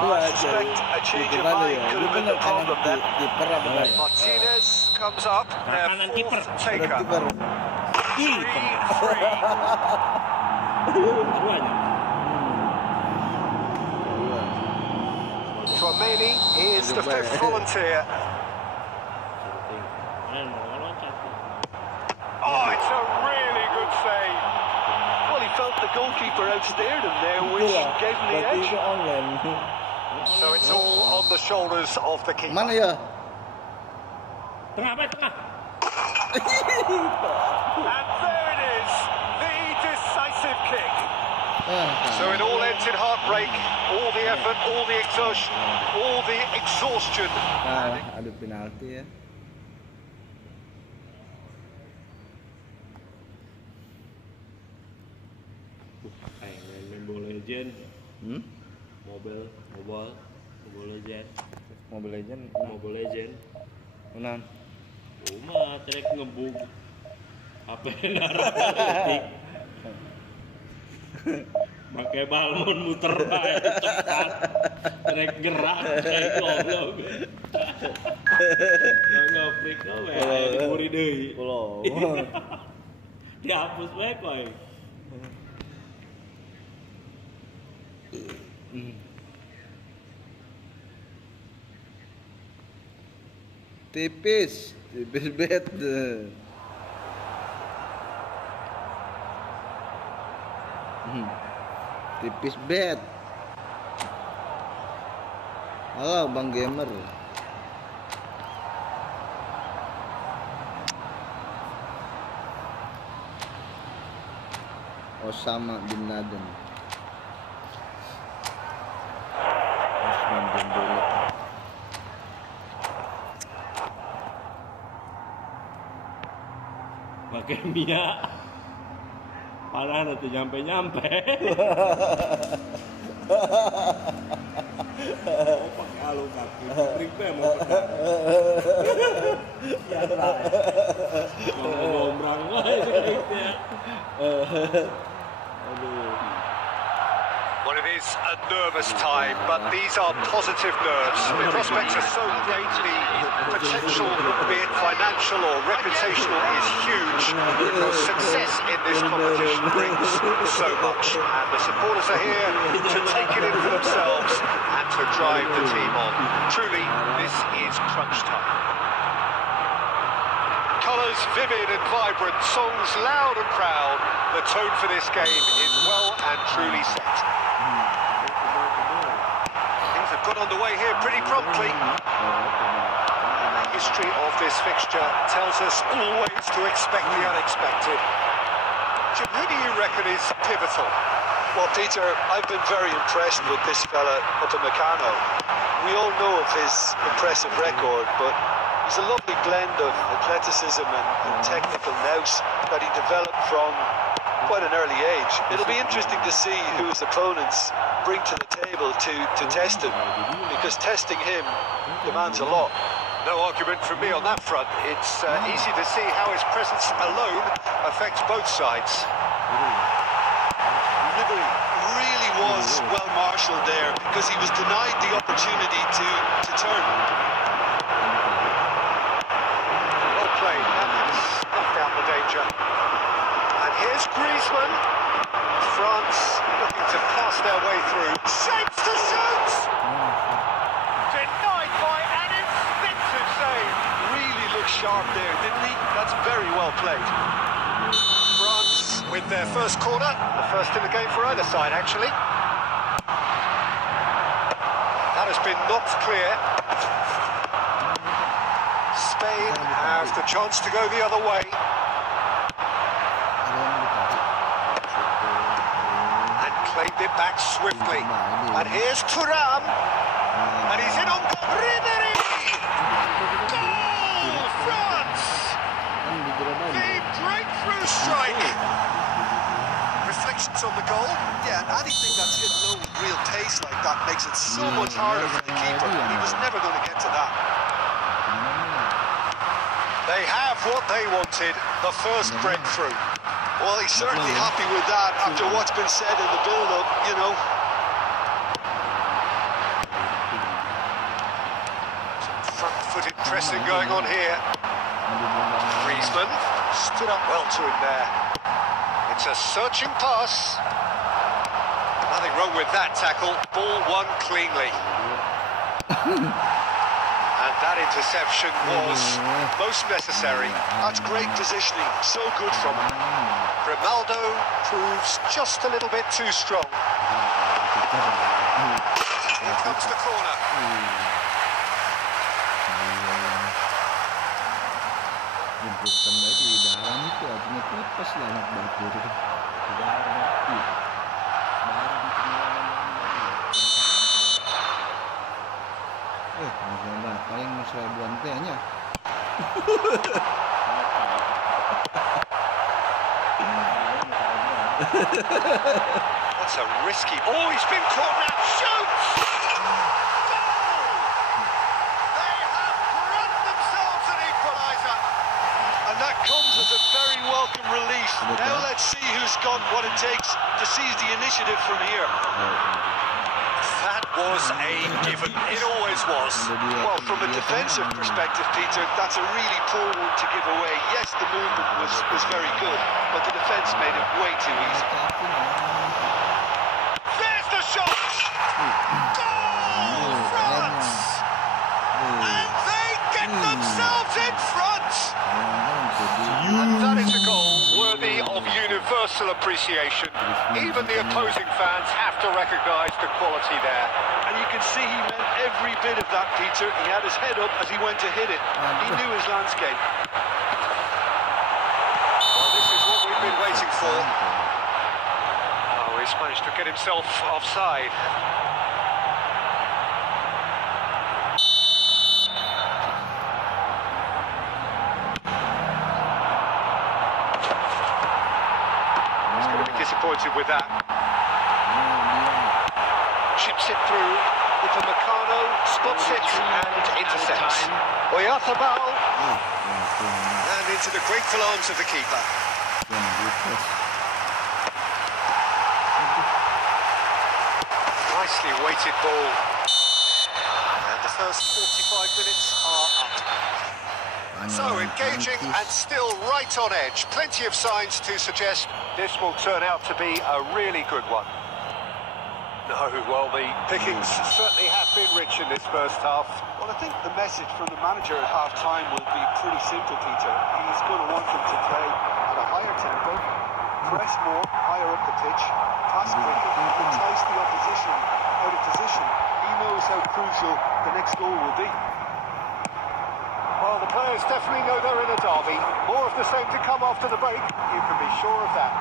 I suspect a change of mind could have been the problem then. Kiper apa enggak? Martinez comes up, their Kanan kiper. fourth taker. Kiper. 3-3. Tchouaméni is the fifth volunteer. Oh, it's a really good save. Well, he felt the goalkeeper outstared him there, which gave him the edge. So it's all on the shoulders of the keeper. Mana ya? Tengah. And there it is, the decisive kick. So it all ends in heartbreak, all the effort, all the exertion, all the exhaustion. Ada penalti ya. Main Mobile Legend. Mobile Legend. Mobile Legend. Mobile Legend. Unan. Cuma trek ngebug HP narkotik. Pakai balmon muter bae cepat. Trek gerak kayak goblok. Ngoprik we diburi deui. Belum. Dihapus we koy. Tipis bet. Tipis bet. Halo Bang Gamer. Osama bin Laden. Osman bin Laden. Pakai minyak padahal nanti nyampe pakai alu kaki trik mau ya lah mau gombrang One of his It's a nervous time, but these are positive nerves. The prospects are so great, the potential, be it financial or reputational, is huge, because success in this competition brings so much. And the supporters are here to take it in for themselves and to drive the team on. Truly, this is crunch time. Colours vivid and vibrant, songs loud and proud. The tone for this game is well and truly set. Things have got underway here pretty promptly. The history of this fixture tells us always to expect the unexpected. Jim, who do you reckon is pivotal? Well, Peter, I've been very impressed with this fella up in Meccano. We all know of his impressive record, but he's a lovely blend of athleticism and technical nous that he developed from quite an early age. It'll be interesting to see who his opponents bring to the table to test him, because testing him demands a lot. No argument from me on that front. It's easy to see how his presence alone affects both sides. Really was well marshalled there, because he was denied the opportunity to turn. Well played, and snuffed out the danger. And here's Griezmann. France looking to pass their way through. Shapes to shoot! Denied by an instinctive save. Really looked sharp there, didn't he? That's very well played. France with their first corner. The first in the game for either side, actually. That has been knocked clear. Spain have the chance to go the other way. And claimed it back swiftly. And here's Thuram. And he's in on goal. Ribéry! Goal! France! The breakthrough strike! Reflections on the goal? Yeah, and anything that's hit low with real pace like that makes it so much harder for the keeper. He was never going to get to that. They have what they wanted, the first breakthrough. Well, he's certainly happy with that after what's been said in the build-up, you know. Some front-footed pressing going on here. Griezmann stood up well to him there. It's a searching pass. Nothing wrong with that tackle. Ball won cleanly. And that interception was most necessary. That's great positioning, so good from him. Grimaldo proves just a little bit too strong. Here comes the corner. Jemputan lagi di dalam itu artinya tipes lah anak bangku itu di dalam itu barang paling seribuan tehnya. That's a risky. Oh, he's been caught now. Shoots! That comes as a very welcome relief. Now let's see who's got what it takes to seize the initiative from here. That was a given. It always was. Well, from a defensive perspective, Peter, that's a really poor one to give away. Yes, the movement was very good, but the defence made it way too easy. There's the shot! Goal, France! And they get themselves in front! And that is a goal worthy of universal appreciation. Even the opposing fans have to recognise the quality there. And you can see he meant every bit of that, Peter. He had his head up as he went to hit it. He knew his landscape. Well, this is what we've been waiting for. Oh, he's managed to get himself offside. Disappointed with that. Chips it through. Upamecano spots it and intercepts. Oyarzabal. And into the grateful arms of the keeper. nicely weighted ball. And the first 45 minutes are up. So engaging and still right on edge. Plenty of signs to suggest this will turn out to be a really good one. No, well, the pickings certainly have been rich in this first half. Well, I think the message from the manager at half-time will be pretty simple, Peter. He's going to want them to play at a higher tempo, press more, higher up the pitch, pass quicker, entice the opposition out of position. He knows how crucial the next goal will be. Well, the players definitely know they're in a derby. More of the same to come after the break. You can be sure of that.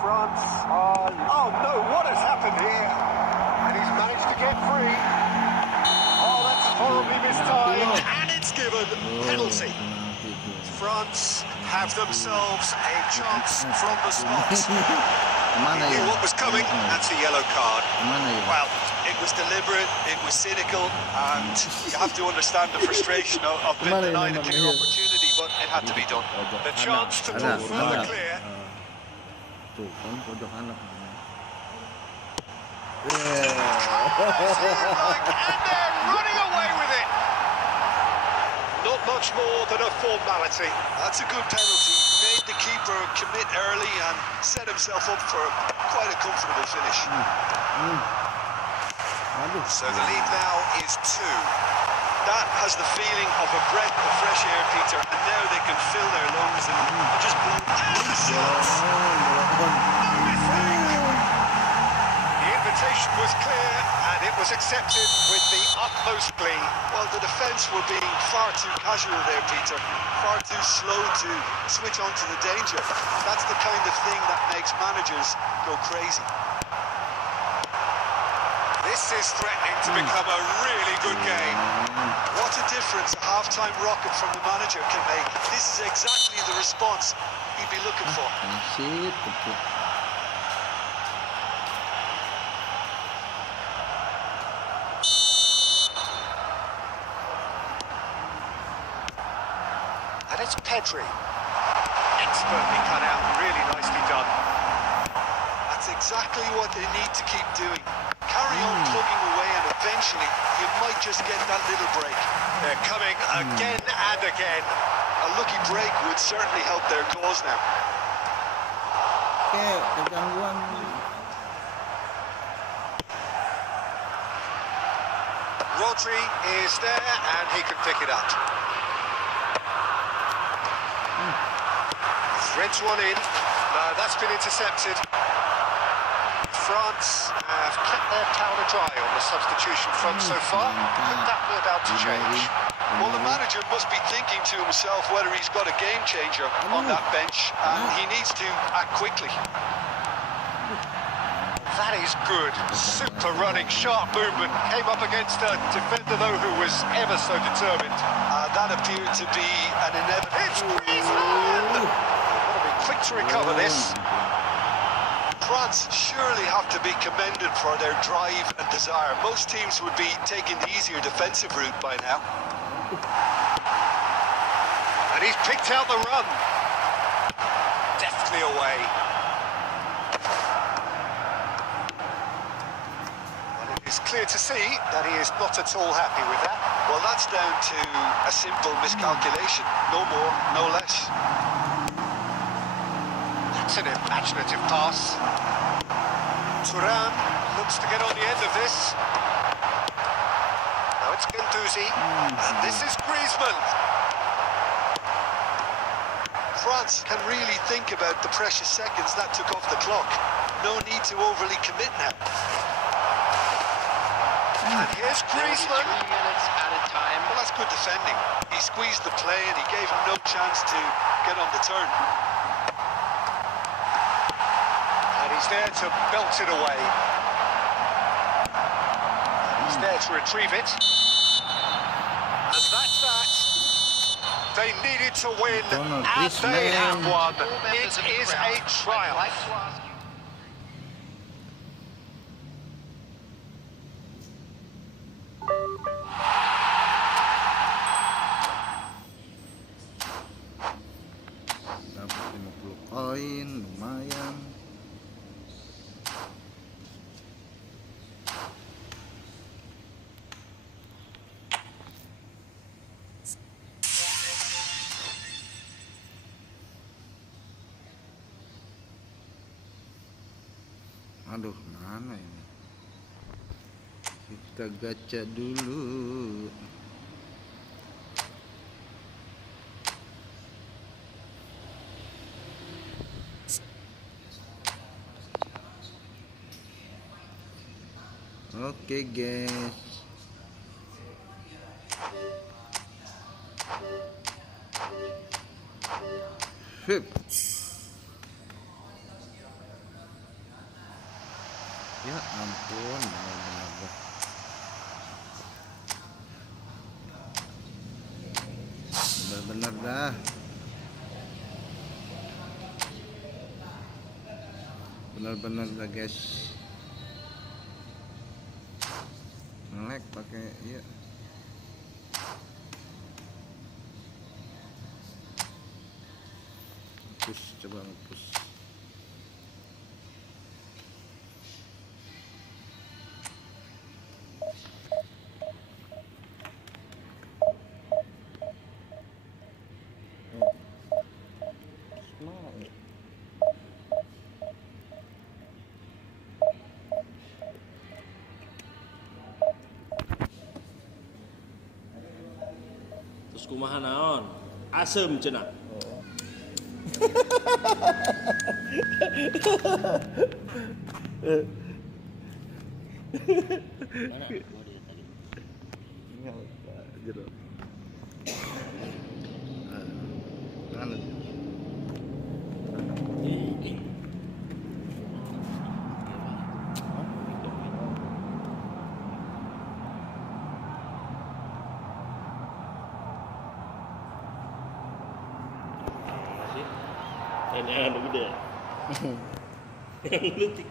France are... Oh no, what has happened here? And he's managed to get free. Oh, that's horribly mistimed. And it's given. Penalty. France have themselves a chance from the spot. He knew what was coming. That's a yellow card. Well, it was deliberate, it was cynical, and you have to understand the frustration of being denied a clear opportunity, but it had to be done. The chance to move further clear. Tuh kan pojok anak. And they're running away with it. Not much more than a formality. That's a good penalty. Made the keeper commit early and set himself up for quite a comfortable finish. So the lead now is 2. That has the feeling of a breath of fresh air, Peter, and now they can fill their lungs and just blow. The invitation was clear and it was accepted with the utmost glee. Well, the defence were being far too casual there, Peter. Far too slow to switch on to the danger. That's the kind of thing that makes managers go crazy. This is threatening to become a really good game. What a difference a half-time rocket from the manager can make. This is exactly the response he'd be looking for. And it's Pedri. Expertly cut out, really nicely done. That's exactly what they need to keep doing. Carry on plugging away and eventually you might just get that little break. They're coming again and again. A lucky break would certainly help their cause now. Kegangguan. Rodri is there and he can pick it up. Threads one in. No, that's been intercepted. France have kept their powder dry on the substitution front so far. Could that be about to change? Well, the manager must be thinking to himself whether he's got a game changer on that bench and he needs to act quickly. That is good. Super running, sharp movement. Came up against a defender, though, who was ever so determined. That appeared to be an inevitable... It's Griezmann! Got to be quick to recover this. France surely have to be commended for their drive and desire. Most teams would be taking the easier defensive route by now. And he's picked out the run. Deftly away. Well, it is clear to see that he is not at all happy with that. Well, that's down to a simple miscalculation. No more, no less. That's an imaginative pass. Thuram looks to get on the end of this. Now it's Guendouzi, and this is Griezmann. France can really think about the precious seconds that took off the clock. No need to overly commit now. And here's Griezmann. 3 minutes at a time. Well, that's good defending. He squeezed the play and he gave him no chance to get on the turn. He's there to belt it away. He's there to retrieve it. And that's that. They needed to win, and they have won. It is a triumph. Dapat 50 koin, lumayan. Aduh, mana ini? Kita gacha dulu. Oke, guys. Sip. Ya ampun, benar-benar dah. Benar-benar dah, guys. Ngelek pakai iya. Coba ngepus. Terus kumaha naon? Asem cenah. Mana? Jeruk. Mana? Ini ada gede. Yang lutik.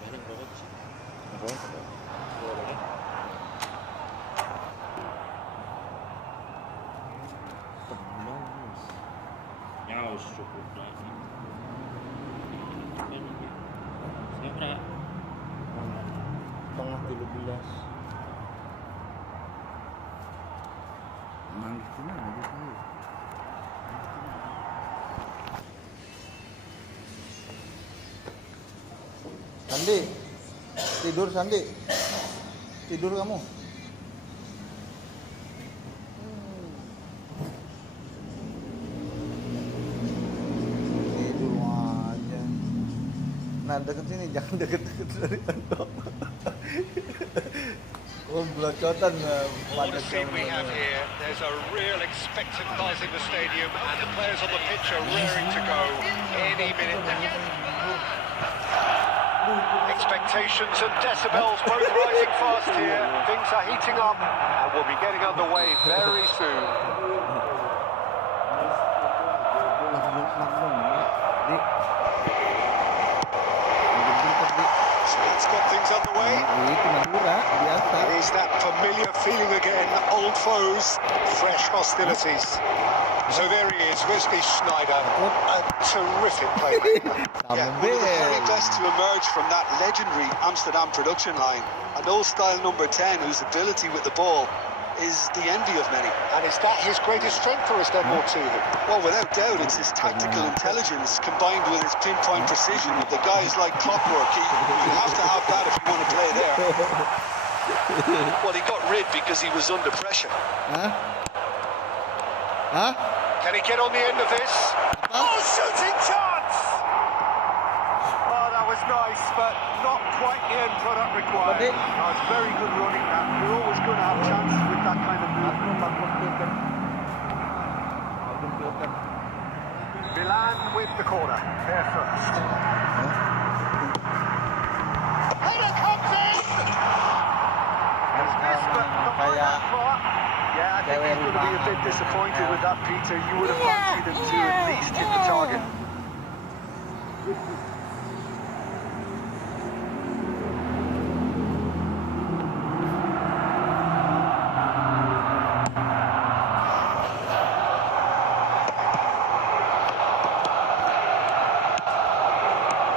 Banyak banget sih. Nyaus cukup lagi. Siapa? Tengah 13. Manggis cuma aja sih. Sandi, tidur Sandi, tidur kamu. Tidur aja. Nah deket sini, jangan deket-deket dari pondok. Oh, belocotan What a scene we have here. There's a real expectant buzz in the stadium and the players on the pitch are raring to go any minute now. Expectations and decibels both rising fast here. Things are heating up and we'll be getting underway very soon. So that's got things underway. It is that familiar feeling again, old foes, fresh hostilities. So there he is, Wesley Sneijder, a terrific playmaker. Yeah, one of the very best to emerge from that legendary Amsterdam production line. An old-style number 10 whose ability with the ball is the envy of many. And is that his greatest strength, or is there more to him? Well, without doubt, it's his tactical intelligence combined with his pinpoint precision. The guy's like clockwork. You have to have that if you want to play there. Well, he got rid because he was under pressure. Hah? Can he get on the end of this? Oh, shooting chance! Oh, that was nice, but not quite the end product required. It's very good running that. You're always going to have chances with that kind of movement. Milan with the corner. There first. Header comes in! It's but not by that far. Yeah, I think he's going to be a bit disappointed with that, Peter. You would have fancied him to at least hit the target.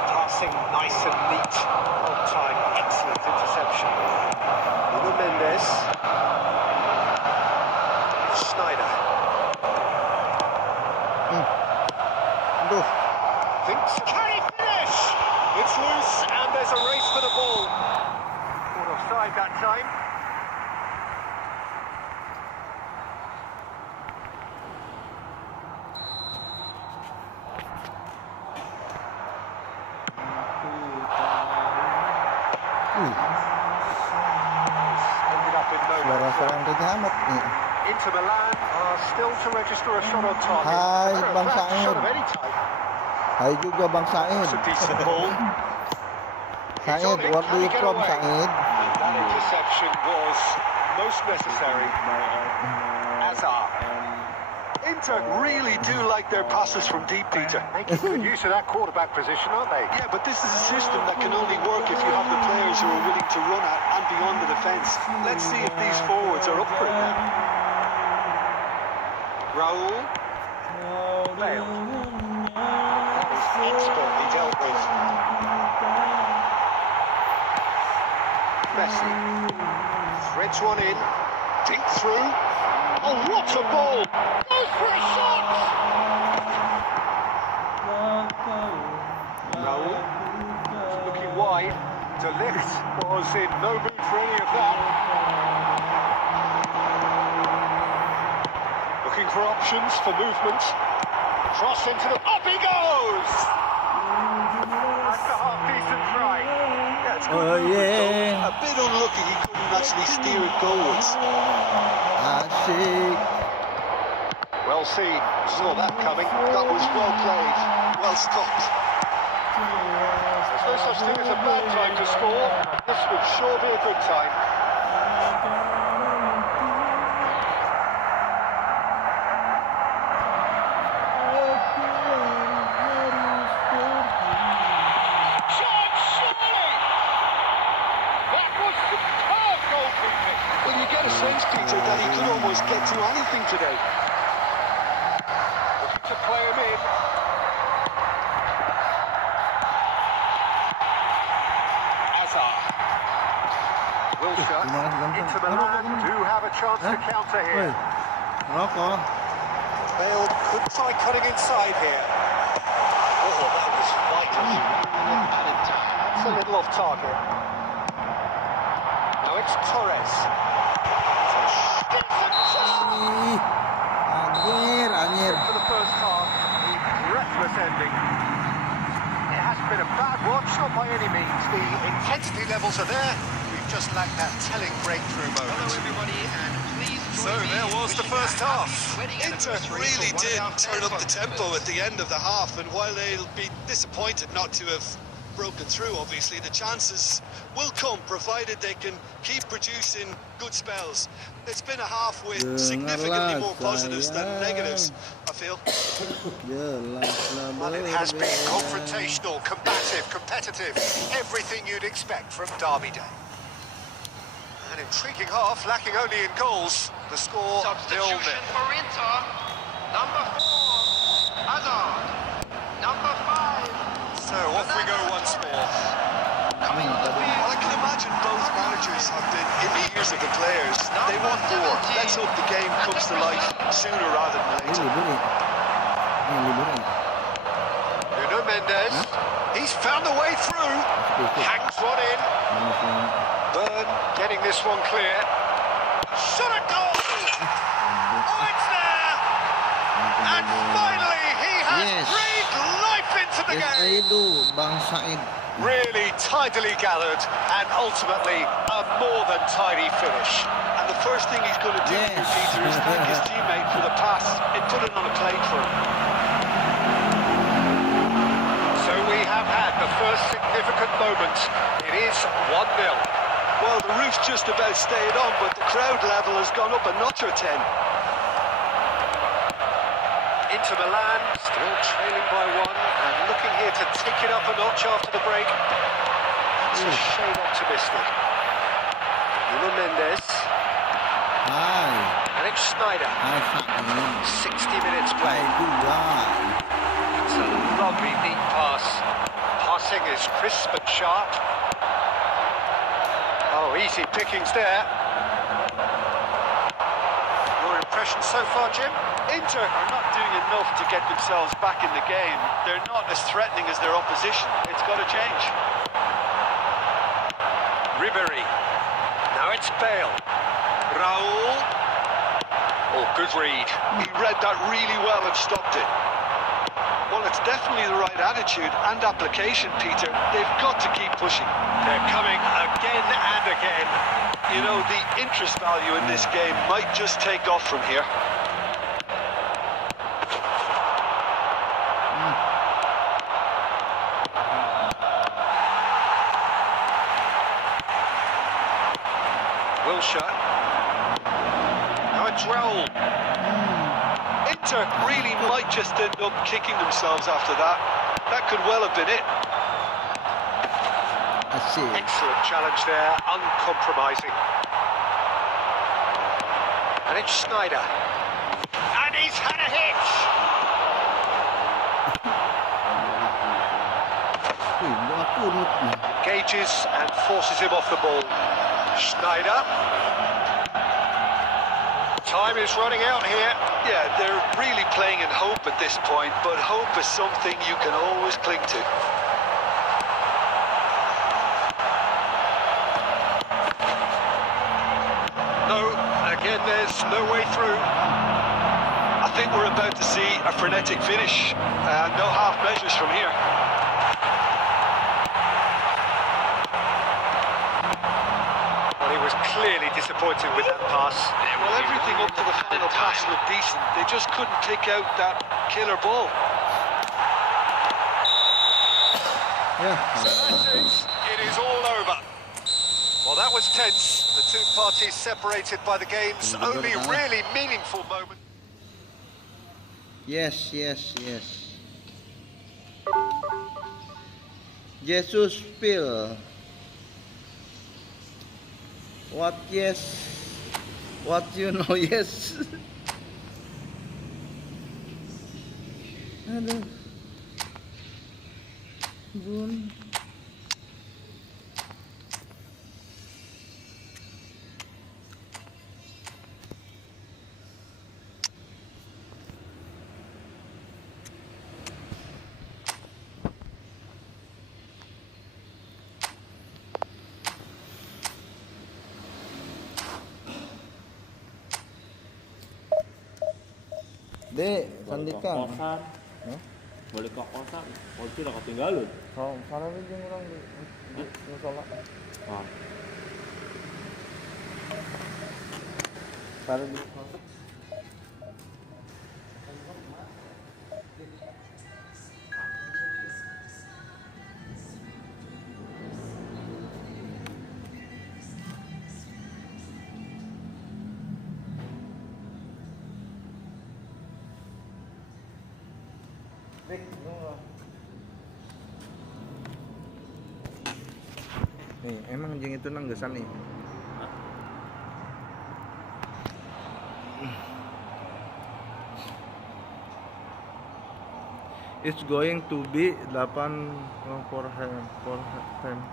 Passing nice and neat. On time, excellent interception. Nuno Mendes. Sneijder. Aduh. a race for the ball. Caught offside that time. Ended up in no Suara man's seorang land. Raja Ahmad nih. Inter Milan are still to register a shot on target. Hai, Matter of Bang fact, Said. shot of any type. Hai juga Bang Said. It's a decent ball. Said, what do you from Said? And that interception was most necessary. Azar. Inter really do like their passes from deep, Peter. Making good use of that quarterback position, aren't they? Yeah, but this is a system that can only work if you have the players who are willing to run at and beyond the defence. Let's see if these forwards are up for it now. Raul. Failed. That is expertly dealt with. Messi. Threads one in. Deep through. Oh, what a ball! Goes for a shot! Raul. Looking wide. De Ligt was in no mood for any of that. Looking for options for movement. Cross into the... Up he goes! That's a half-decent try. Yeah, it's good Oh, movement, yeah. though. A bit unlucky he couldn't actually steer it goalwards. Asik. Well seen. Saw that coming. That was well played. Well stopped. There's no such thing as a bad time to score. This would sure be a good time. Well, you get a sense, Peter, that he could almost get to anything today. Looking to play him in. Azar. Wilshire. Inter Milan do have a chance to counter Woi, here. rokok. Bale could try cutting inside here. Oh, that was vital. That's a little off target. Now it's Torres. Ih, anjir. For the first half, a breathless ending. It hasn't been a bad watch, not by any means. The intensity levels are there. We've just lacked that telling breakthrough moment. Hello, everybody, and please So join me there in was the wishing first a half. happy wedding Inter anniversary really for one did of our turn up the favourite tempo at participants. the end of the half, and while they'll be disappointed not to have broken through, obviously, the chances will come, provided they can keep producing good spells. It's been a half with significantly more positives than negatives, I feel. Well, it has been confrontational, combative, competitive. Everything you'd expect from Derby Day. An intriguing half, lacking only in goals. The score 0-0. Substitution for Inter. Number 4, Hazard. Number 5. So off we go once more. Coming on the field. Well, I can imagine both managers have been in the ears of the players. They want more. Let's hope the game comes to life sooner rather than Ini later. liburan. Nuno Mendes. He's found a way through. Hangs one in. Byrne getting this one clear. Shot a goal! Oh, it's there! And finally, he has Yes. breathed life into the game. Itu Bang Said. Really tidily gathered, and ultimately a more than tidy finish. And the first thing he's going to do, Yes. Peter, is thank his teammate for the pass. It put it on a plate for him. So we have had the first significant moment. It is 1-0. Well, the roof's just about stayed on, but the crowd level has gone up a notch or 10. Inter Milan still trailing by 1 and looking here to take it up a notch after the break. It's a shade optimistic. Nuno Mendes, Hai, Alex Schneider, hai Said. 60 minutes Hai play. juga. It's a lovely neat pass. Passing is crisp and sharp. Oh, easy pickings there. Your impression so far, Jim? Inter are not doing enough to get themselves back in the game. They're not as threatening as their opposition. It's got to change. Ribery. Now it's Bale. Raul. Oh, good read. He read that really well and stopped it. Well, it's definitely the right attitude and application, Peter. They've got to keep pushing. They're coming again and again. You know, the interest value in this game might just take off from here. Wilshere. Now it's Raul. Inter really might just end up kicking themselves after that. That could well have been it. I see. Excellent challenge there, uncompromising. And it's Snyder. And he's had a hit! Engages and forces him off the ball. Snyder. Time is running out here. Yeah, they're really playing in hope at this point, but hope is something you can always cling to. No, again there's no way through. I think we're about to see a frenetic finish, and no half measures from here. Well, he was clearly disappointed with that pass. Well, everything up to the final pass looked decent. They just couldn't pick out that killer ball. So it is all over. Well, that was tense. The two parties separated by the game's only really meaningful moment. Yes. Jesus Phil. What yes? What you know yes? Aduh. Bun. Dek, Sandika. Kosan. Balik ke kosan. Kunci udah ketinggalan. Kalau sana aja orang di musola. Ah. Taruh di musola. Nih, emang anjing itu nanggesan nih. It's going to be 8 for him.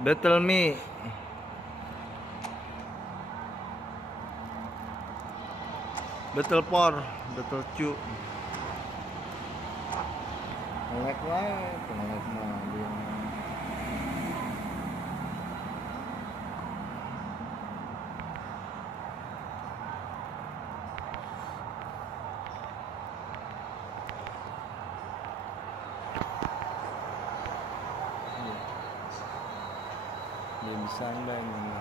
Battle me. Battle por, battle cu. Ngelek lah, ngelek mah dia. Dia bisa enggak ini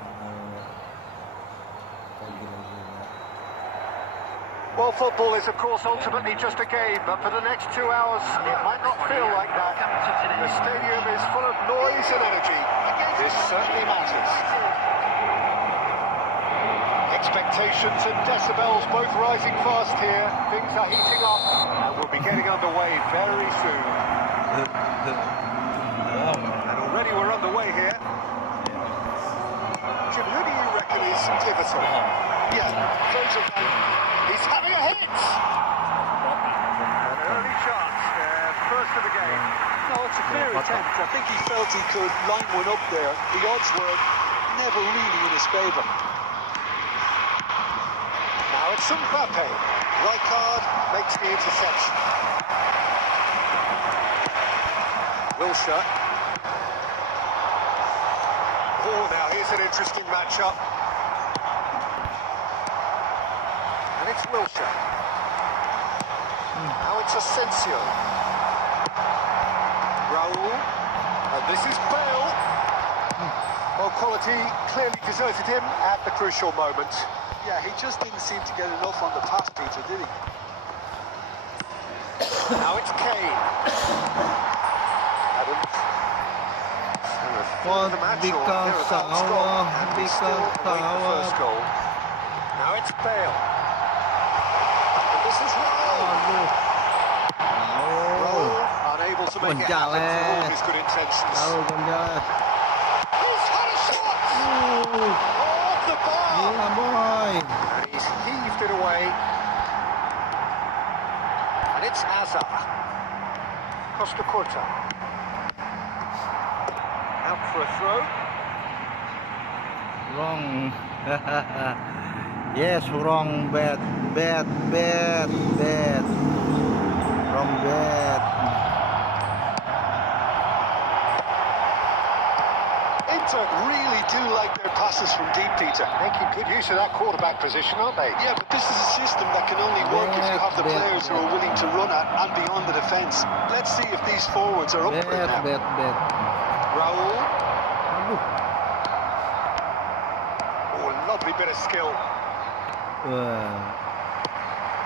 Well, football is, of course, ultimately just a game, but for the next 2 hours, it might not feel like that. The stadium is full of noise and energy. This certainly matters. Expectations and decibels both rising fast here. Things are heating up, and we'll be getting underway very soon. And already we're underway here. Jim, who do you reckon is pivotal? Yeah, those are right. He's having a hit! An early chance there, first of the game. No, it's a clear attempt. I think he felt he could line one up there. The odds were never really in his favour. Now it's Mbappe. Rijkaard makes the interception. Wilshere. Oh, now here's an interesting matchup. And it's Wilshere. Now it's Asensio. Raul. And this is Bale. Well, quality clearly deserted him at the crucial moment. Yeah, he just didn't seem to get enough on the pass, Peter, did he? Now it's Kane. Adams. What The match because or thereabouts gone, and we still await the first goal. Now it's Bale. And this is Raul. Raul unable to make it happen for all his good intentions. Raul Gonzalez. He's had a shot! Off the bar! Gila boy. And he's heaved it away. And it's Hazard. Costa Curta. Out for a throw. Wrong. Yes, wrong. Bad. Wrong bad. Inter really do like their passes from deep, Peter. Making good use of that quarterback position, aren't they? Yeah, but this is a system that can only work if you have the players who are willing to run at and beyond the defence. Let's see if these forwards are up for it now. Bad. Raul. Oh, lovely bit of skill.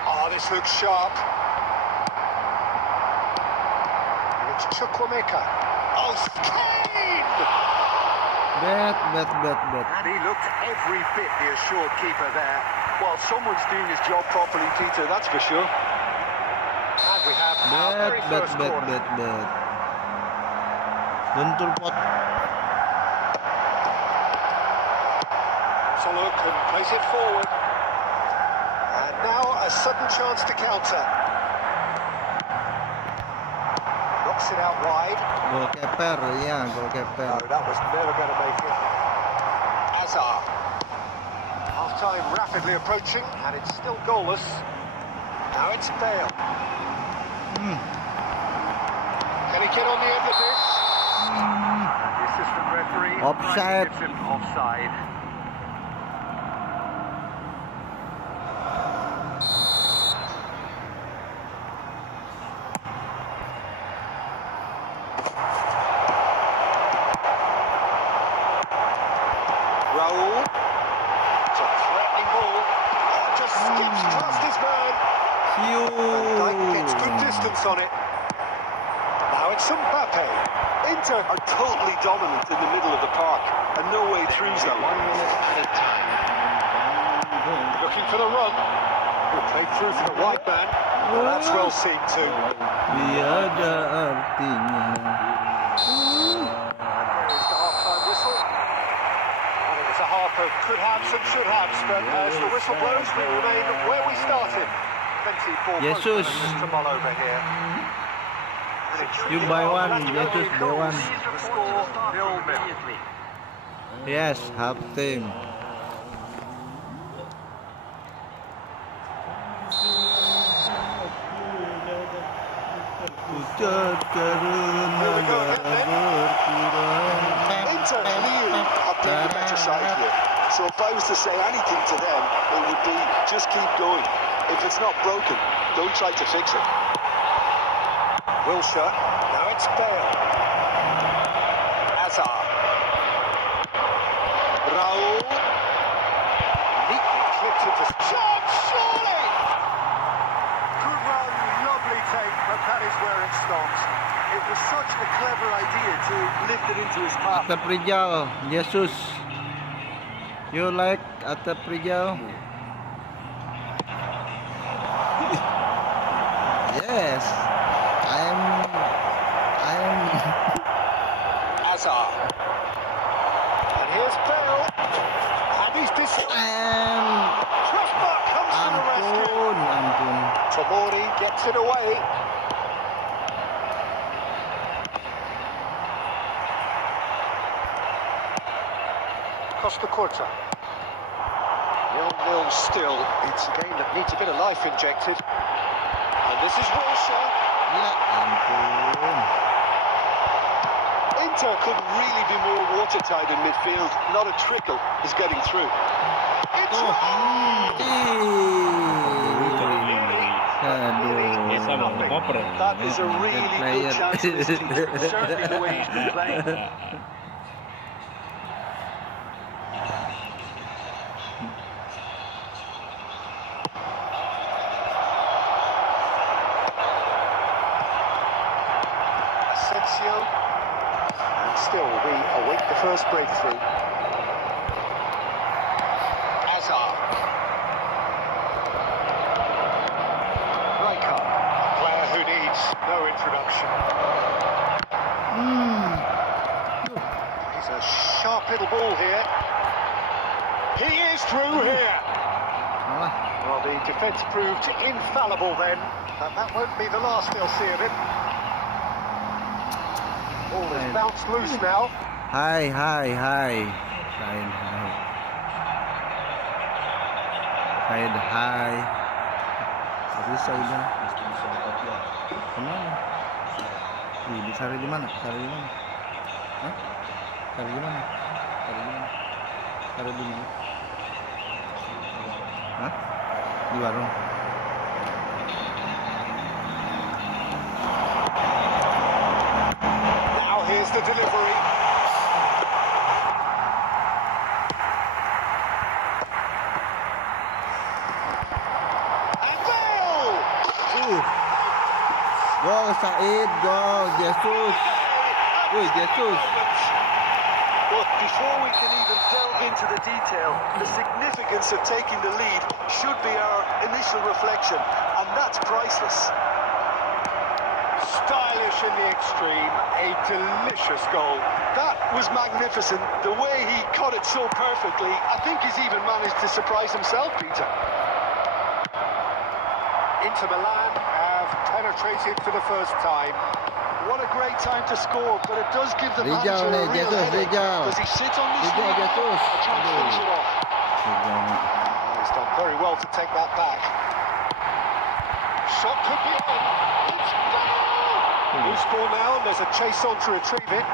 Oh, this looks sharp. And it's Chukwuemeka. Oh, Kane! Bad. And he looked every bit the assured keeper there. Well, someone's doing his job properly, Peter, that's for sure. And we have our very first corner. Bad. Lentur pot. So look and place it forward. And now a sudden chance to counter. Knocks it out wide. Goalkeeper, ya, No, goalkeeper. that was never going to make it. Hazard. Half-time rapidly approaching, and it's still goalless. Now it's Bale. Can he get on the end of this? And the assistant referee Offside. gives him offside. Raul. It's a threatening ball. Oh, just skips past his man. And Dyke gets good distance on it. Now it's Mbappe. Inter are totally dominant in the middle of the park and no way through zone. 1 minute added time. Looking for the run. Played through for the wide man. Well, that's well seen too. Tiada artinya. And there is the half-time whistle. I think it's a half of could haves and should haves, but as the whistle blows, we remain where we started. Plenty for both Jesus. managers to mull over here. You buy one, Jesus buy one. The score 0-0. Yes, half time. Pucat karena berkurang. Inter clearly have been the better side here. So if I was to say anything to them, it would be just keep going. If it's not broken, don't try to fix it. Wilshere. Now it's Bale. Hazard. Raul. Neatly clipped into shot, surely! Good run, lovely take, but that is where it stops. It was such a clever idea to lift it into his path. Atap Rijal, Jesus. You like Atap Rijal? Yes. I'm Hazard. And here's Bale. And he's Crossbar comes to the rescue. ampun. Tomori gets it away. Costa Curta. 0-0 still. It's a game that needs a bit of life injected. And this is Wilshere. Ya ampun. Inter could really be more watertight in midfield. Not a trickle is getting through. It's Biasa mau ngoper. That is a really good chance for this team. Certainly the way he's been playing. Asensio. And still we await the first breakthrough. Hazard. Rijkaard, a player who needs no introduction. He's a sharp little ball here. He is through here. Well, the defence proved infallible then, and that won't be the last they'll see of him. Ball is bounced loose now. Hai. Said hai. Bisa udah. Kemana? Dicari di mana? Cari di mana? Hah? Cari di mana? Cari di mana? Hah? Di warung. Now here's the delivery. And goal! Gol Said, gol Jesus. Woi, Jesus. But before we can even delve into the detail, the significance of taking the lead should be our initial reflection, and that's priceless. Stylish in the extreme, a delicious goal. That was magnificent. The way he caught it so perfectly, I think he's even managed to surprise himself, Peter. Inter Milan have penetrated for the first time. What a great time to score, but it does give the manager a real headache. Does he sit on this lead or try and finish it off? He's done very well to take that back. Shot could be on. It's goal! Loose ball now, and there's a chase on to retrieve it.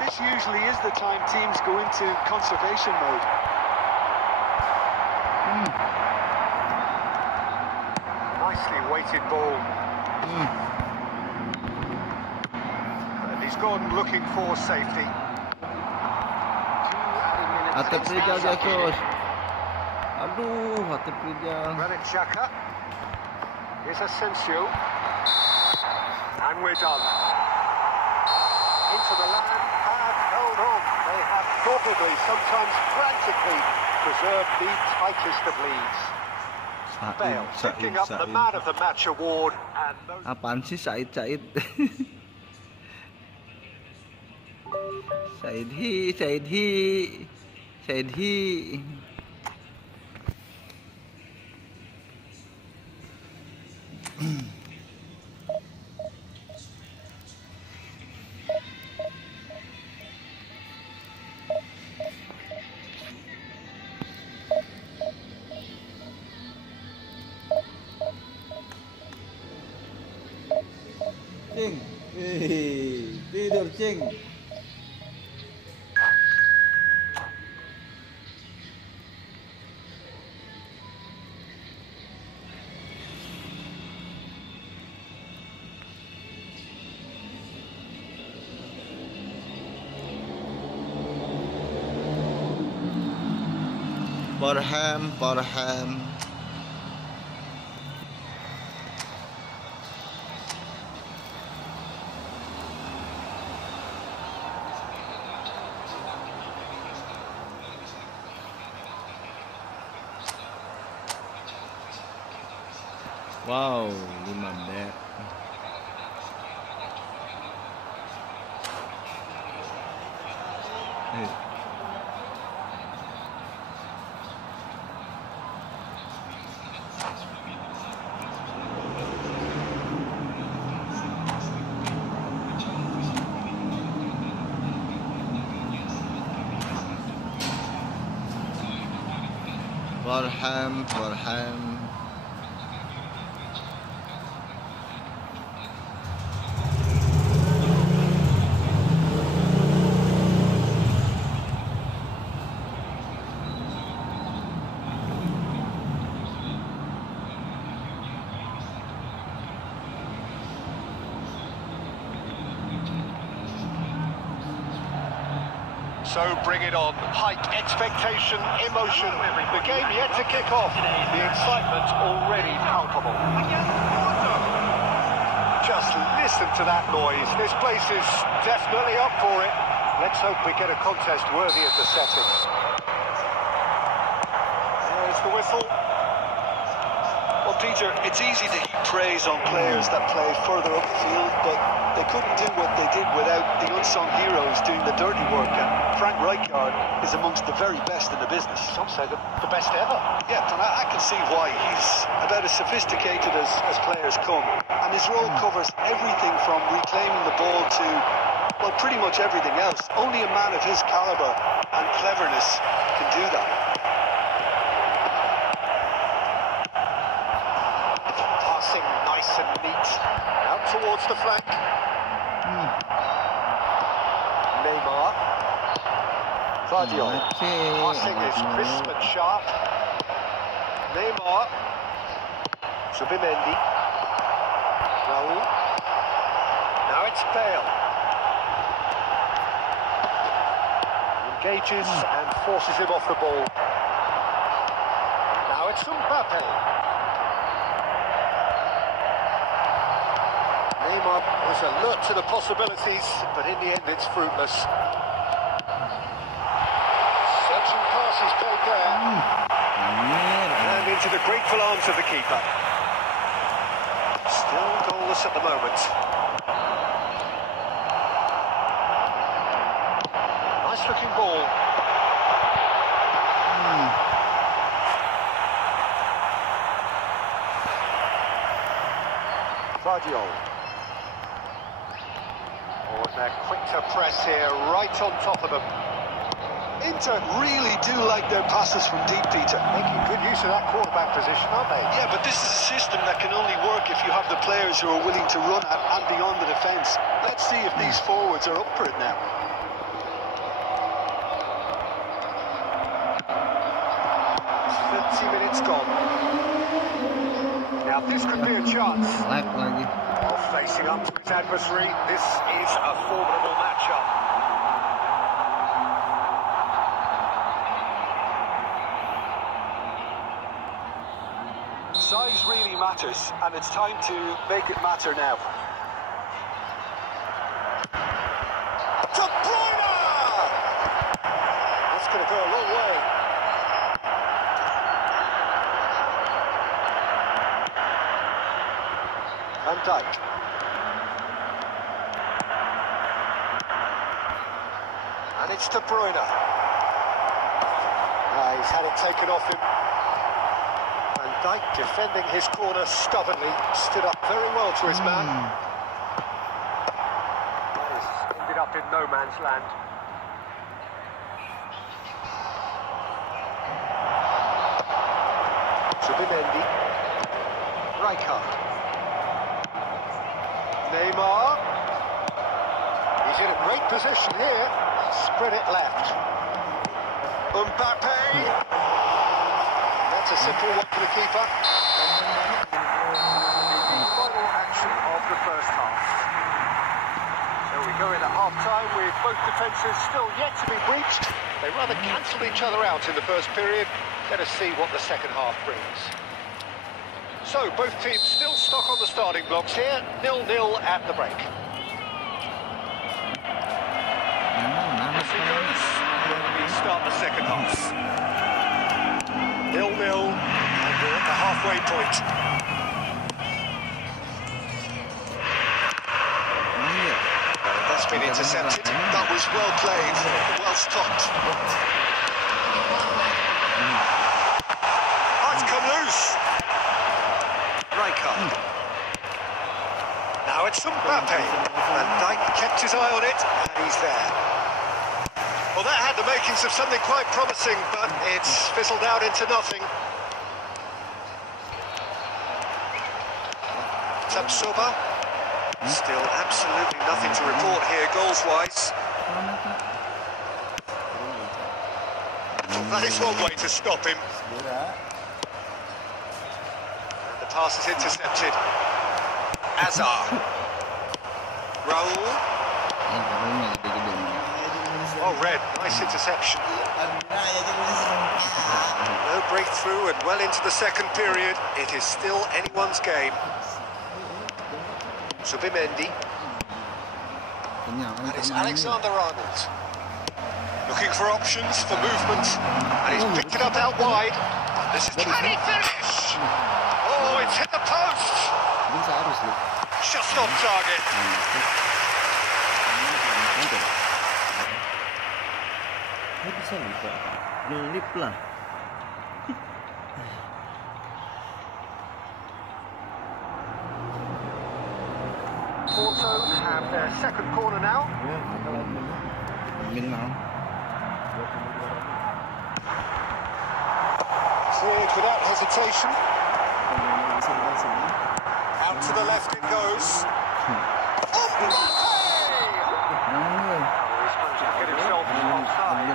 This usually is the time teams go into conservation mode. Nicely weighted ball. And he's gone looking for safety. 2 Hati added minutes Prijal now. Jesus. Aduh, hati Prijal. Granit Xhaka. Here's Asensio. And we're done. Into the land have held on. They have doggedly, sometimes frantically, preserved the tightest of leads. Bale picking up the Man of the Match award, and those... Apaan sih Said? Said he. Cing, tidur Cing. Barham. Wow, 5 back. Barham. So bring it on. Hike, expectation, emotion. The game yet to kick off. The excitement already palpable. Just listen to that noise. This place is definitely up for it. Let's hope we get a contest worthy of the setting. There's the whistle. Well, Peter, it's easy to heap praise on players that play further upfield, but they couldn't do what they did without the unsung heroes doing the dirty work. And Frank Rijkaard is amongst the very best in the business. Some say the best ever. Yeah, and I can see why. He's about as sophisticated as players come. And his role covers everything from reclaiming the ball to, well, pretty much everything else. Only a man of his calibre and cleverness can do that. Passing nice and neat. Out towards the flank. Neymar. Vardiol. Passing is crisp and sharp. Neymar. Zubimendi. Raul. Now it's Bale. Engages and forces him off the ball. Now it's Mbappe. Neymar was alert to the possibilities, but in the end it's fruitless. Searching pass is played there. And into the grateful arms of the keeper. Still goalless at the moment. Nice looking ball. Vardiol. Oh, and they're quick to press here, right on top of them. Inter really do like their passes from deep, Peter. Making good use of that quarterback position, aren't they? Yeah, but this is a system that can only work if you have the players who are willing to run at and beyond the defence. Let's see if these forwards are up for it now. Minutes gone. Now this could be a chance. While facing up to his adversary, this is a formidable matchup. Size really matters, and it's time to make it matter now. De Bruyne! That's going to go a long way. Van Dijk. And it's De Bruyne. He's had it taken off him. Van Dijk defending his corner stubbornly, stood up very well to his man. That has ended up in no man's land. Zubimendi. Rijkaard. Neymar. He's in a great position here. Spread it left. Mbappe. That's a simple one for the keeper. Final action of the first half. So we go in at half-time with both defences still yet to be breached. They rather cancelled each other out in the first period. Let us see what the second half brings. So, both teams still stuck on the starting blocks here, 0-0 at the break. As he goes, we start the second half. 0-0, and we're at the halfway point. That's been intercepted. That was well played, well stopped. Oh, it's come loose. Rijkaard. Now it's Mbappe. Van Dijk kept his eye on it, and he's there. Well, that had the makings of something quite promising, but it's fizzled out into nothing. Tapsoba. Still absolutely nothing to report here, goals-wise. Well, that is one way to stop him. Pass is intercepted. Hazard. Raul. Oh, Well read, nice interception. No breakthrough and well into the second period. It is still anyone's game. Subimendi. Kenyang And it's Alexander-Arnold. Looking for options for movement. And he's picked it up out wide. And this is... Can he finish? Oh, it's hit the post! Ini seharusnya. Just on target. Ini bisa lupa. Ngelip lah. Porto have their second corner now. Minang. Cleared without hesitation. Out to the left it goes. Oh, he's managed to get himself offside.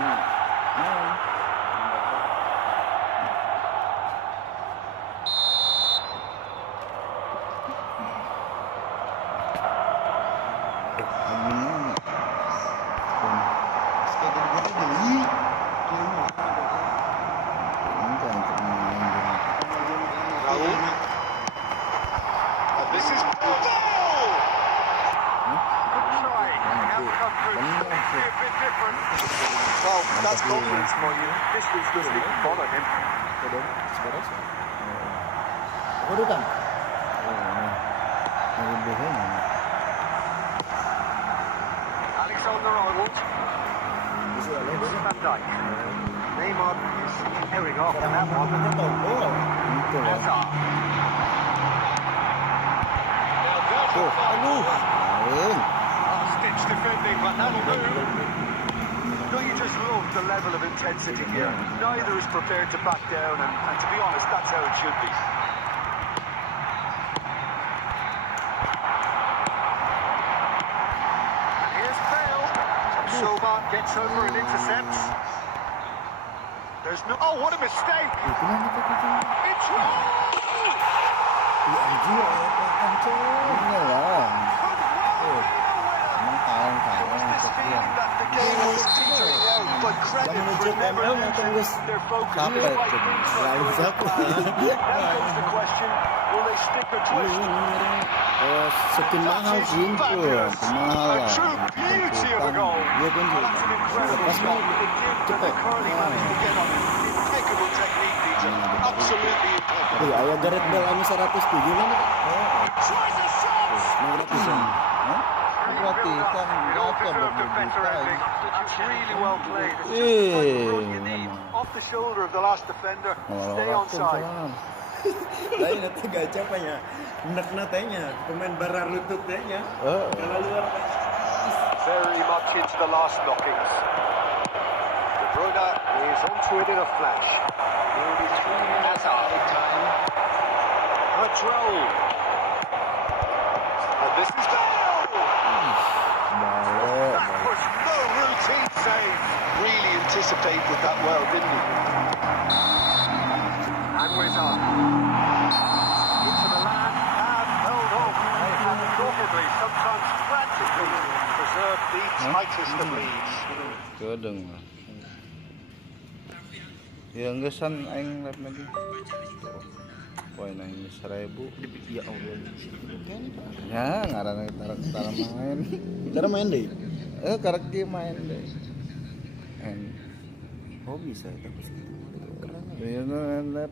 And this is Efootball! Good try. The outcome could be a bit different. Well, that's confidence for you. Distance doesn't even bother him. Alexander-Arnold. This is Van Dijk. Neymar is tearing off and that one. Hazard. Last-ditch defending, but that'll do. Don't you just love the level of intensity here? Neither is prepared to back down, and to be honest, that's how it should be. And here's Bale. Soba gets over and intercepts. There's no... Oh, what a mistake! It's wrong! The game was teetering out, but credit for never losing their focus. Now comes the question, will they stick or twist? Mahal sih mahal A true beauty of a goal. That's an incredible stop. It did, but the curling managed to get on it. Impeccable technique, Peter. Absolutely impeccable. Ayah Gareth Bale anu 107 lah. Tries a shot! Berarti kan It all deserved a better ending. That's really well played. It's just the type of run you need. Off the shoulder of the last defender. Stay on side. Lain nanti gacha apa ya? Nak natanya, pemain bara lutut tanya. Kalau luar Very much into the last knockings. De Bruyne is onto it in a flash. Hazard. Patrol. And this is Bale. That was no routine save. Really anticipated that well, didn't he? And Wizard. Into the land and held on. And adorably, sometimes frantically, preserve the tightest of leads. Kedeng. Ya enggak san aing live lagi. Poin aing 1000. ya Allah. Ya ngaranna tara main. Cara main deh. Karek main deh. Oh bisa tapi keren. Ya live.